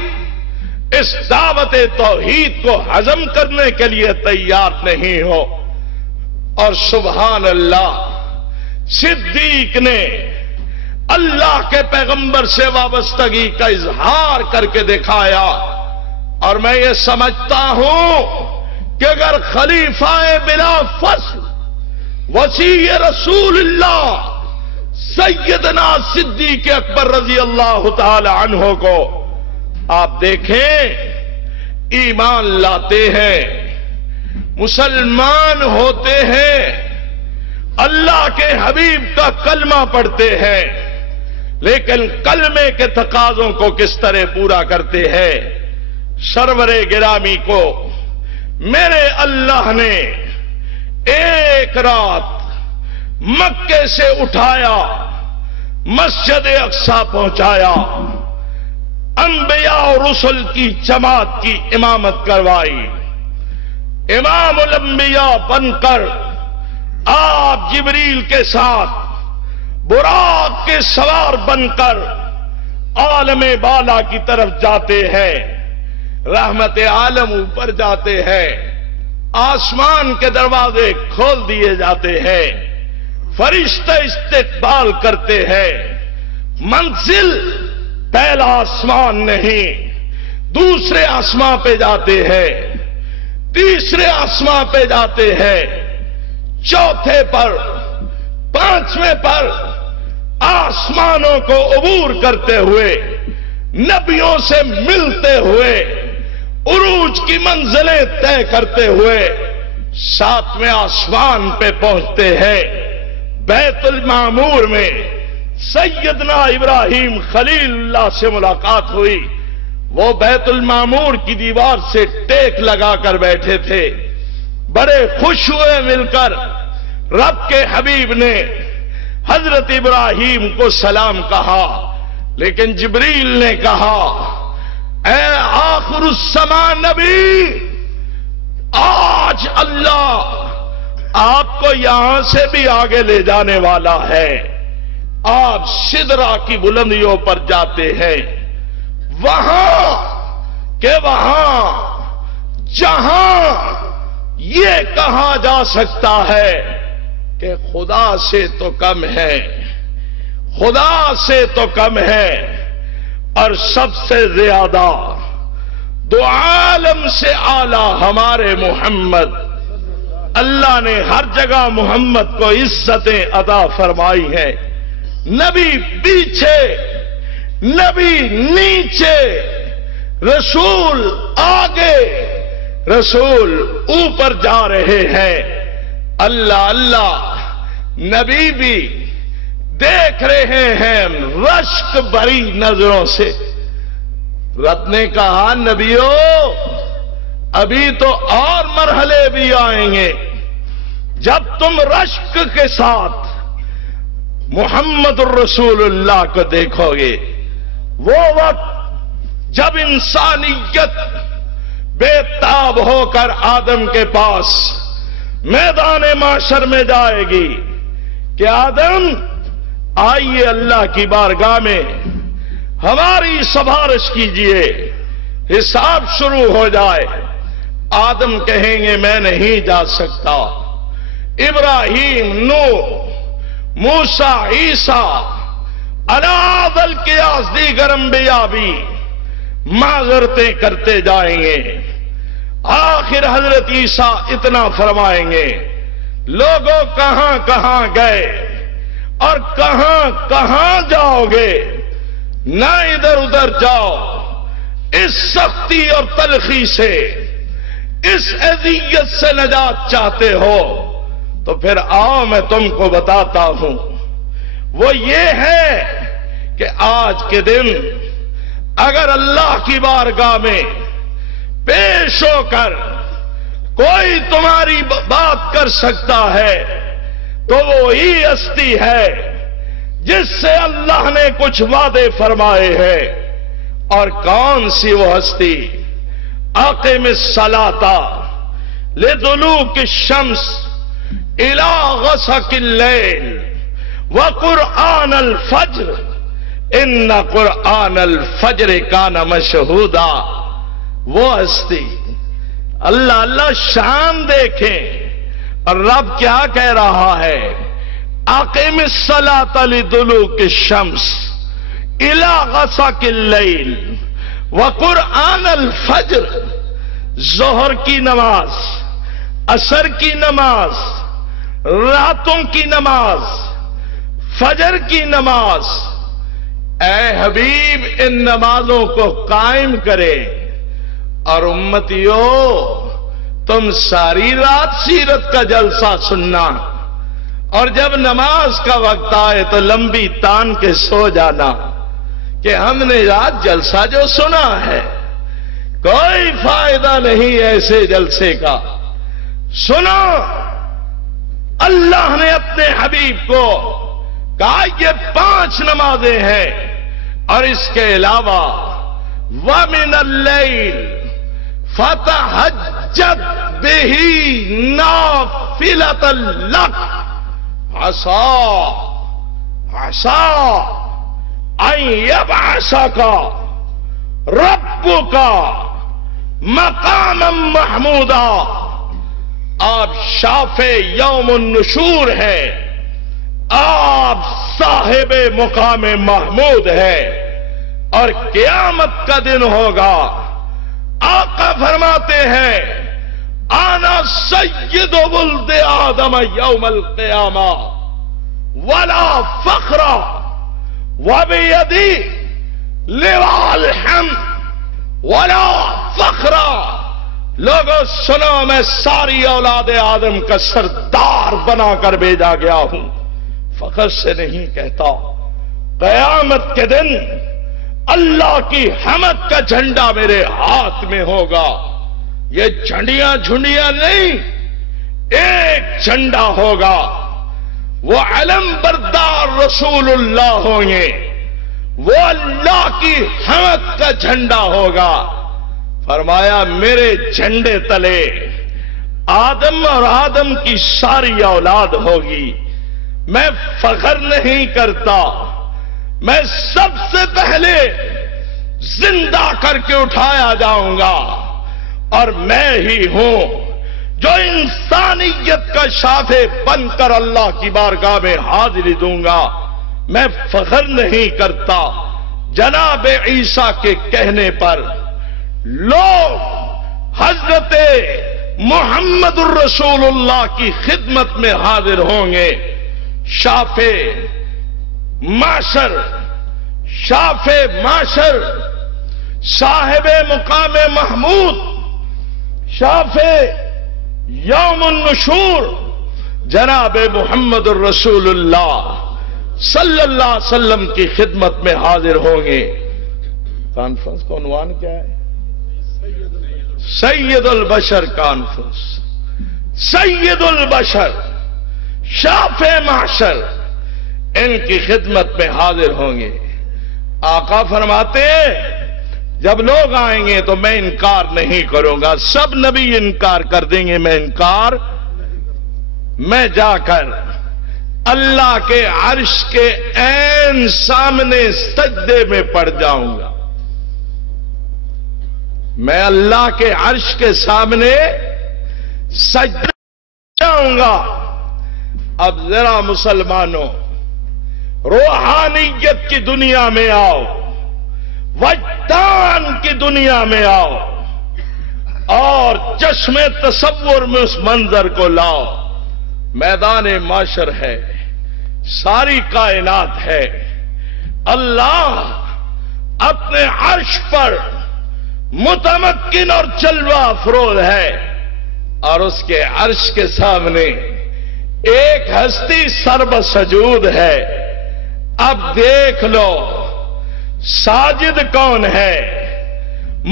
اس دعوت توحید کو ہضم کرنے کے لیے تیار نہیں ہو۔ اور سبحان اللہ، صدیق نے اللہ کے پیغمبر سے وابستگی کا اظہار کر کے دکھایا۔ اور میں یہ سمجھتا ہوں کہ اگر خلیفہ بلا فصل وصی رسول اللہ سیدنا صدیق اکبر رضی اللہ تعالی عنہ کو آپ دیکھیں، ایمان لاتے ہیں، مسلمان ہوتے ہیں، اللہ کے حبیب کا کلمہ پڑھتے ہیں، لیکن کلمے کے تقاضوں کو کس طرح پورا کرتے ہیں۔ سرور گرامی کو میرے اللہ نے ایک رات مکے سے اٹھایا، مسجد اقصی پہنچایا، انبیاء اور رسل کی جماعت کی امامت کروائی، امام الانبیاء بن کر آپ جبریل کے ساتھ براق کے سوار بن کر عالم بالا کی طرف جاتے ہیں، رحمت عالم اوپر جاتے ہیں، آسمان کے دروازے کھول دیے جاتے ہیں، فرشتے استقبال کرتے ہیں، منزل پہلا آسمان نہیں دوسرے آسمان پہ جاتے ہیں، تیسرے آسمان پہ جاتے ہیں، چوتھے پر، پانچویں پر آسمانوں کو عبور کرتے ہوئے، نبیوں سے ملتے ہوئے، عروج کی منزلیں طے کرتے ہوئے ساتویں آسمان پہ پہنچتے ہیں۔ بیت المعمور میں سیدنا ابراہیم خلیل اللہ سے ملاقات ہوئی، وہ بیت المعمور کی دیوار سے ٹیک لگا کر بیٹھے تھے، بڑے خوش ہوئے مل کر۔ رب کے حبیب نے حضرت ابراہیم کو سلام کہا، لیکن جبریل نے کہا اے آخر السماء نبی، آج اللہ آپ کو یہاں سے بھی آگے لے جانے والا ہے، آپ سدرا کی بلندیوں پر جاتے ہیں، وہاں کہ وہاں جہاں یہ کہا جا سکتا ہے کہ خدا سے تو کم ہے، خدا سے تو کم ہے، اور سب سے زیادہ دو عالم سے اعلی ہمارے محمد۔ اللہ نے ہر جگہ محمد کو عزتیں عطا فرمائی ہیں، نبی پیچھے، نبی نیچے، رسول آگے، رسول اوپر جا رہے ہیں۔ اللہ اللہ، نبی بھی دیکھ رہے ہیں رشک بھری نظروں سے۔ رب نے کہا نبیو ابھی تو اور مرحلے بھی آئیں گے، جب تم رشک کے ساتھ محمد الرسول اللہ کو دیکھو گے، وہ وقت جب انسانیت بے تاب ہو کر آدم کے پاس میدان معاشر میں جائے گی کہ آدم آئیے اللہ کی بارگاہ میں ہماری سفارش کیجئے، حساب شروع ہو جائے۔ آدم کہیں گے میں نہیں جا سکتا، ابراہیم، نوح، موسیٰ، عیسیٰ، علی ذی القیاس دیگر انبیاء بھی معذرتیں کرتے جائیں گے۔ آخر حضرت عیسیٰ اتنا فرمائیں گے لوگوں کہاں کہاں گئے اور کہاں کہاں جاؤ گے، نہ ادھر ادھر جاؤ، اس سختی اور تلخی سے، اس اذیت سے نجات چاہتے ہو تو پھر آؤ میں تم کو بتاتا ہوں۔ وہ یہ ہے کہ آج کے دن اگر اللہ کی بارگاہ میں پیش ہو کر کوئی تمہاری بات کر سکتا ہے تو وہی ہستی ہے جس سے اللہ نے کچھ وعدے فرمائے ہیں۔ اور کون سی وہ ہستی؟ اقم الصلاۃ لدلوک الشمس الی غسق اللیل وقرآن الفجر ان قرآن الفجر کان مشہودا۔ وہ ہستی، اللہ اللہ شان دیکھیں، اور رب کیا کہہ رہا ہے؟ اقم الصلاۃ لدلوک الشمس الی غسق اللیل وقرآن الفجر، ظہر کی نماز، عصر کی نماز، راتوں کی نماز، فجر کی نماز، اے حبیب ان نمازوں کو قائم کرے۔ اور امتیو تم ساری رات سیرت کا جلسہ سننا، اور جب نماز کا وقت آئے تو لمبی تان کے سو جانا کہ ہم نے رات جلسہ جو سنا ہے کوئی فائدہ نہیں ایسے جلسے کا۔ سنو اللہ نے اپنے حبیب کو کہا یہ 5 نمازیں ہیں، اور اس کے علاوہ وَمِنَ اللَّيْلِ فَتَهَجَّدْ بِهِ نَافِلَةً لَكَ عَسَىٰ أَن يَبْعَثَكَ رَبُّكَ مَقَامًا مَحْمُودًا۔ آپ شافع یوم النشور ہے، آپ صاحب مقام محمود ہے، اور قیامت کا دن ہوگا۔ آقا فرماتے ہیں آنا سید ولد آدم یوم القیامہ ولا فخر وبیدی لواء الحمد ولا فخر۔ لوگوں سنو، میں ساری اولاد آدم کا سردار بنا کر بھیجا گیا ہوں، فخر سے نہیں کہتا۔ قیامت کے دن اللہ کی حمد کا جھنڈا میرے ہاتھ میں ہوگا۔ یہ جھنڈیاں جھنڈیاں نہیں، ایک جھنڈا ہوگا، وہ علم بردار رسول اللہ ہوں گے، وہ اللہ کی حمد کا جھنڈا ہوگا۔ فرمایا میرے جھنڈے تلے آدم اور آدم کی ساری اولاد ہوگی۔ میں فخر نہیں کرتا، میں سب سے پہلے زندہ کر کے اٹھایا جاؤں گا، اور میں ہی ہوں جو انسانیت کا شافع بن کر اللہ کی بارگاہ میں حاضری دوں گا۔ میں فخر نہیں کرتا۔ جناب عیسیٰ کے کہنے پر لوگ حضرت محمد الرسول اللہ کی خدمت میں حاضر ہوں گے۔ شافع معاشر، شافع معاشر، صاحب مقام محمود، شافع یوم النشور جناب محمد الرسول اللہ صلی اللہ علیہ وسلم کی خدمت میں حاضر ہوں گے۔ کانفرنس کا عنوان کیا ہے؟ سید البشر کانفرنس۔ سید البشر، شافع معاشر ان کی خدمت میں حاضر ہوں گے۔ آقا فرماتے ہیں جب لوگ آئیں گے تو میں انکار نہیں کروں گا، سب نبی انکار کر دیں گے، میں جا کر اللہ کے عرش کے عین سامنے سجدے میں پڑ جاؤں گا۔ میں اللہ کے عرش کے سامنے سجدے جاؤں گا۔ اب ذرا مسلمانوں روحانیت کی دنیا میں آؤ، وجدان کی دنیا میں آؤ، اور چشم تصور میں اس منظر کو لاؤ۔ میدان معاشر ہے، ساری کائنات ہے، اللہ اپنے عرش پر متمکن اور جلوہ افروز ہے، اور اس کے عرش کے سامنے ایک ہستی سربسجود ہے۔ اب دیکھ لو ساجد کون ہے،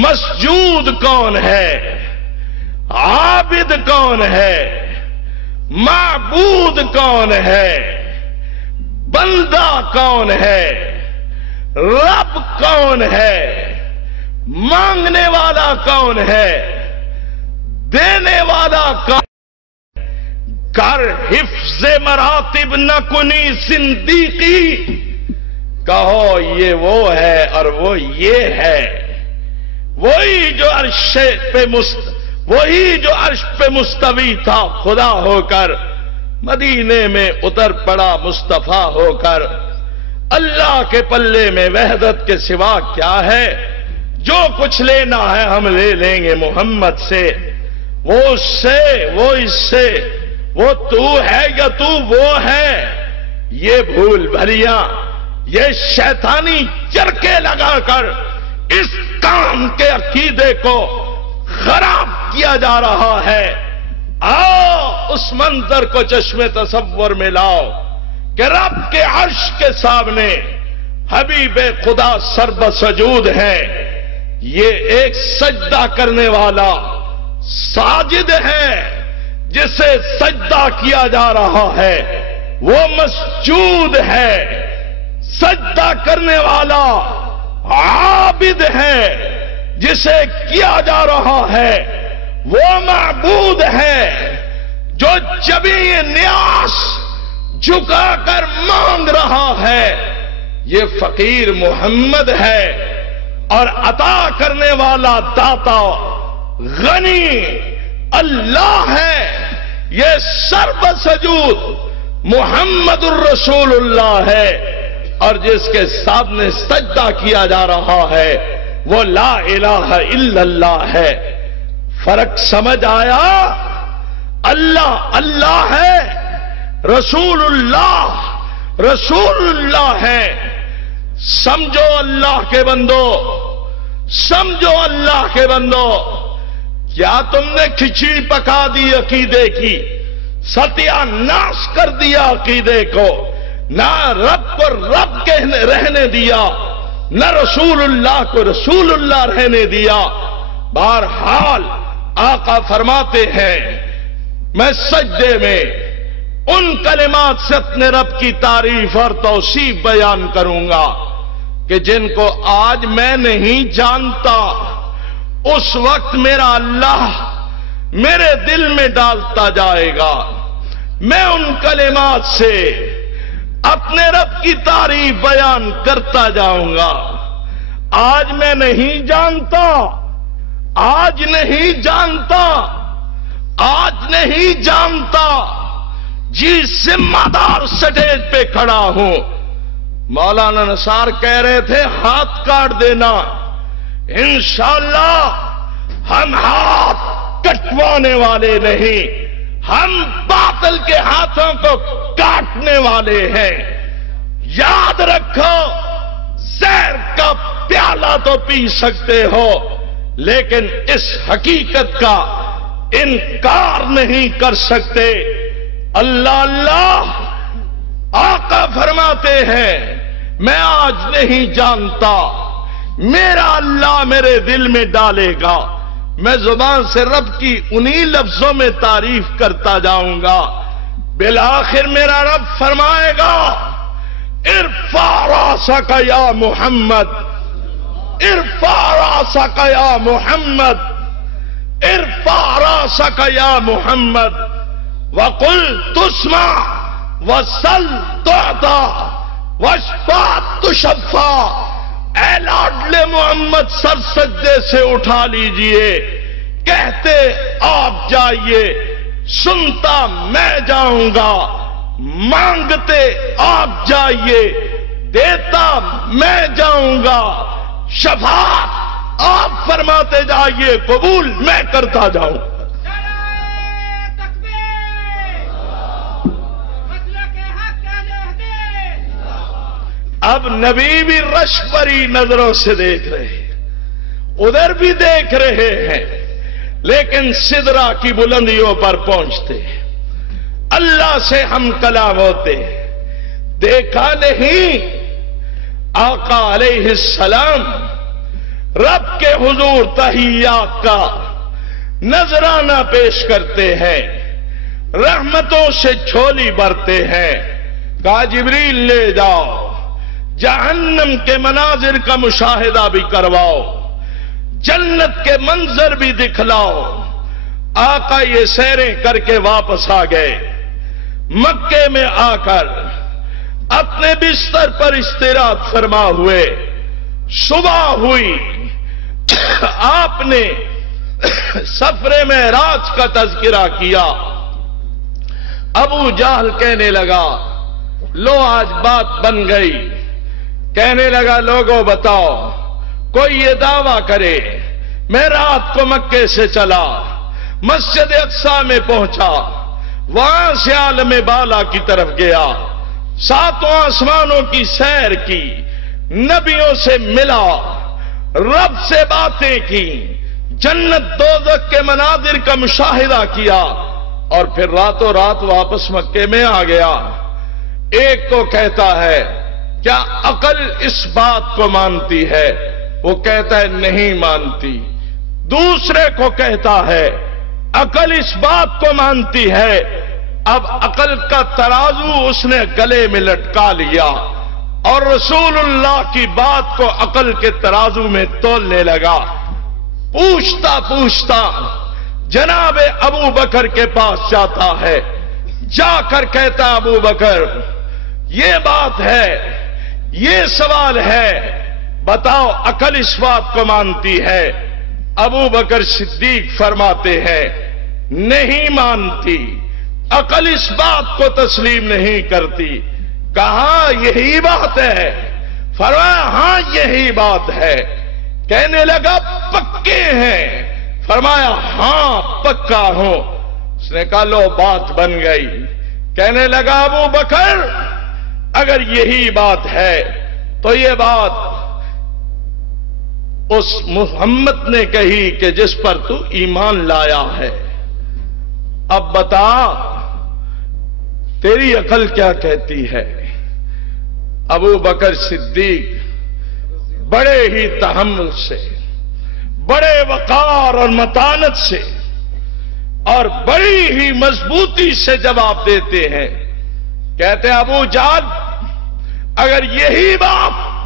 مسجود کون ہے، عابد کون ہے، معبود کون ہے، بندہ کون ہے، رب کون ہے، مانگنے والا کون ہے، دینے والا کون ہے۔ کر حفظ مراتب نہ کنی زندیقی، کہو یہ وہ ہے اور وہ یہ ہے، وہی جو عرش پہ مستوی تھا خدا ہو کر، مدینے میں اتر پڑا مصطفیٰ ہو کر۔ اللہ کے پلے میں وحدت کے سوا کیا ہے؟ جو کچھ لینا ہے ہم لے لیں گے محمد سے، وہ اس سے، وہ اس سے، وہ تو ہے یا تو وہ ہے۔ یہ بھول بھلیاں، یہ شیطانی چرکے لگا کر اس کام کے عقیدے کو خراب کیا جا رہا ہے۔ آؤ اس منظر کو چشم تصور میں لاؤ کہ رب کے عرش کے سامنے حبیب خدا سربسجود ہے، یہ ایک سجدہ کرنے والا ساجد ہے، جسے سجدہ کیا جا رہا ہے وہ مسجود ہے، سجدہ کرنے والا عابد ہے، جسے کیا جا رہا ہے وہ معبود ہے، جو جبیں نیاز جھکا کر مانگ رہا ہے یہ فقیر محمد ہے، اور عطا کرنے والا داتا غنی اللہ ہے، یہ سرب سجود محمد الرسول اللہ ہے، اور جس کے سامنے سجدہ کیا جا رہا ہے وہ لا الہ الا اللہ ہے۔ فرق سمجھ آیا؟ اللہ اللہ ہے، رسول اللہ ہے۔ سمجھو اللہ کے بندو، سمجھو اللہ کے بندو، کیا تم نے کھچڑی پکا دی عقیدے کی، ستیہ ناش کر دیا عقیدے کو، نہ رب کو رب رہنے دیا، نہ رسول اللہ کو رسول اللہ رہنے دیا۔ بہرحال آقا فرماتے ہیں میں سجدے میں ان کلمات سے اپنے رب کی تعریف اور توصیف بیان کروں گا کہ جن کو آج میں نہیں جانتا، اس وقت میرا اللہ میرے دل میں ڈالتا جائے گا۔ میں ان کلمات سے اپنے رب کی تعریف بیان کرتا جاؤں گا۔ آج میں نہیں جانتا، آج نہیں جانتا، آج نہیں جانتا، جی ذمہ دار سٹیج پہ کھڑا ہوں۔ مولانا نثار کہہ رہے تھے ہاتھ کاٹ دینا، انشاءاللہ ہم ہاتھ کٹوانے والے نہیں، ہم باطل کے ہاتھوں کو کاٹنے والے ہیں۔ یاد رکھو زہر کا پیالہ تو پی سکتے ہو لیکن اس حقیقت کا انکار نہیں کر سکتے۔ اللہ اللہ آقا فرماتے ہیں میں آج نہیں جانتا، میرا اللہ میرے دل میں ڈالے گا، میں زبان سے رب کی انہی لفظوں میں تعریف کرتا جاؤں گا۔ بالآخر میرا رب فرمائے گا ارفع راسک یا محمد، ارفع راسک یا محمد، ارفع راسک یا محمد، وقل تسمع وسل تعطى واشفع تشفع۔ اے لاڈلے محمد سر سجدے سے اٹھا لیجئے، کہتے آپ جائیے، سنتا میں جاؤں گا، مانگتے آپ جائیے، دیتا میں جاؤں گا، شفاعت آپ فرماتے جائیے، قبول میں کرتا جاؤں گا۔ اب نبی بھی رش بری نظروں سے دیکھ رہے ہیں، ادھر بھی دیکھ رہے ہیں، لیکن سدرہ کی بلندیوں پر پہنچتے ہیں، اللہ سے ہم کلام ہوتے ہیں۔ دیکھا نہیں آقا علیہ السلام رب کے حضور تحیات کا نذرانہ پیش کرتے ہیں، رحمتوں سے جھولی بھرتے ہیں۔ کہا جبریل لے جاؤ، جہنم کے مناظر کا مشاہدہ بھی کرواؤ، جنت کے منظر بھی دکھلاؤ۔ آقا یہ سیریں کر کے واپس آ گئے، مکے میں آ کر اپنے بستر پر استراحت فرما ہوئے۔ صبح ہوئی، آپ نے سفر معراج کا تذکرہ کیا۔ ابو جہل کہنے لگا لو آج بات بن گئی، کہنے لگا لوگوں بتاؤ کوئی یہ دعویٰ کرے میں رات کو مکے سے چلا، مسجد اقصی میں پہنچا، وہاں سے عالم بالا کی طرف گیا، ساتوں آسمانوں کی سیر کی، نبیوں سے ملا، رب سے باتیں کی، جنت دوزخ کے مناظر کا مشاہدہ کیا، اور پھر راتوں رات واپس مکے میں آ گیا۔ ایک کو کہتا ہے کیا عقل اس بات کو مانتی ہے؟ وہ کہتا ہے نہیں مانتی۔ دوسرے کو کہتا ہے عقل اس بات کو مانتی ہے، اب عقل کا ترازو اس نے گلے میں لٹکا لیا اور رسول اللہ کی بات کو عقل کے ترازو میں تولنے لگا۔ پوچھتا پوچھتا جناب ابو بکر کے پاس جاتا ہے، جا کر کہتا ابو بکر یہ بات ہے، یہ سوال ہے، بتاؤ عقل اس بات کو مانتی ہے؟ ابو بکر صدیق فرماتے ہیں نہیں مانتی، عقل اس بات کو تسلیم نہیں کرتی۔ کہا یہی بات ہے؟ فرمایا ہاں یہی بات ہے۔ کہنے لگا پکے ہیں؟ فرمایا ہاں پکا ہوں۔ اس نے کہا لو بات بن گئی۔ کہنے لگا ابو بکر اگر یہی بات ہے تو یہ بات اس محمد نے کہی کہ جس پر تو ایمان لایا ہے، اب بتا تیری عقل کیا کہتی ہے؟ ابو بکر صدیق بڑے ہی تحمل سے، بڑے وقار اور متانت سے اور بڑی ہی مضبوطی سے جواب دیتے ہیں۔ کہتے ابو جان اگر یہی بات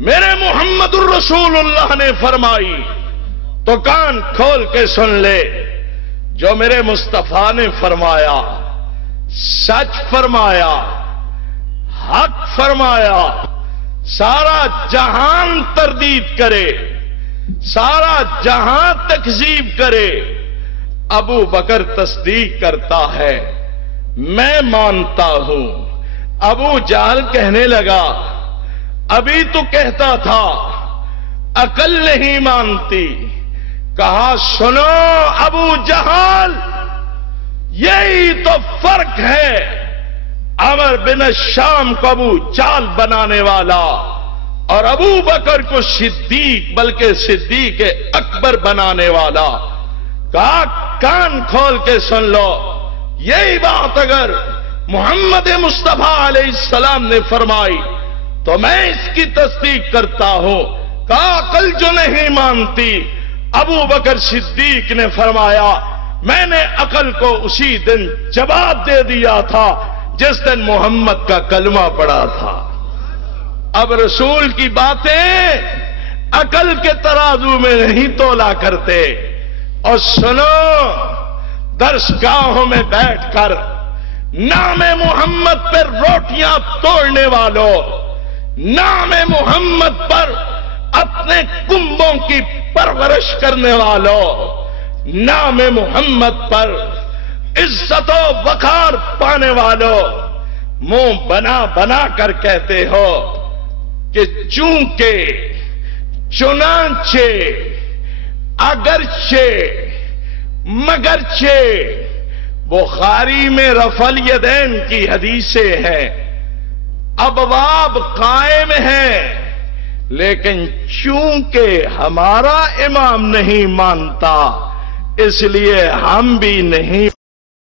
میرے محمد الرسول اللہ نے فرمائی تو کان کھول کے سن لے، جو میرے مصطفیٰ نے فرمایا سچ فرمایا، حق فرمایا، سارا جہان تردید کرے، سارا جہاں تکذیب کرے، ابو بکر تصدیق کرتا ہے، میں مانتا ہوں۔ ابو جہل کہنے لگا ابھی تو کہتا تھا عقل نہیں مانتی۔ کہا سنو ابو جہل، یہی تو فرق ہے عمر بن الشام کو ابو جہل بنانے والا اور ابو بکر کو صدیق بلکہ صدیق اکبر بنانے والا۔ کہا کان کھول کے سن لو، یہی بات اگر محمد مصطفیٰ علیہ السلام نے فرمائی تو میں اس کی تصدیق کرتا ہوں۔ کہا عقل جو نہیں مانتی، ابو بکر صدیق نے فرمایا میں نے عقل کو اسی دن جواب دے دیا تھا جس دن محمد کا کلمہ پڑا تھا۔ اب رسول کی باتیں عقل کے ترازو میں نہیں تولا کرتے۔ اور سنو درس گاہوں میں بیٹھ کر نام محمد پر روٹیاں توڑنے والوں، نام محمد پر اپنے کنبوں کی پرورش کرنے والوں، نام محمد پر عزت و وقار پانے والوں، منہ بنا بنا کر کہتے ہو کہ چونکہ چنانچہ اگرچہ مگرچہ بخاری میں رفع الیدین کی حدیثیں ہیں، ابواب قائم ہیں، لیکن چونکہ ہمارا امام نہیں مانتا اس لیے ہم بھی نہیں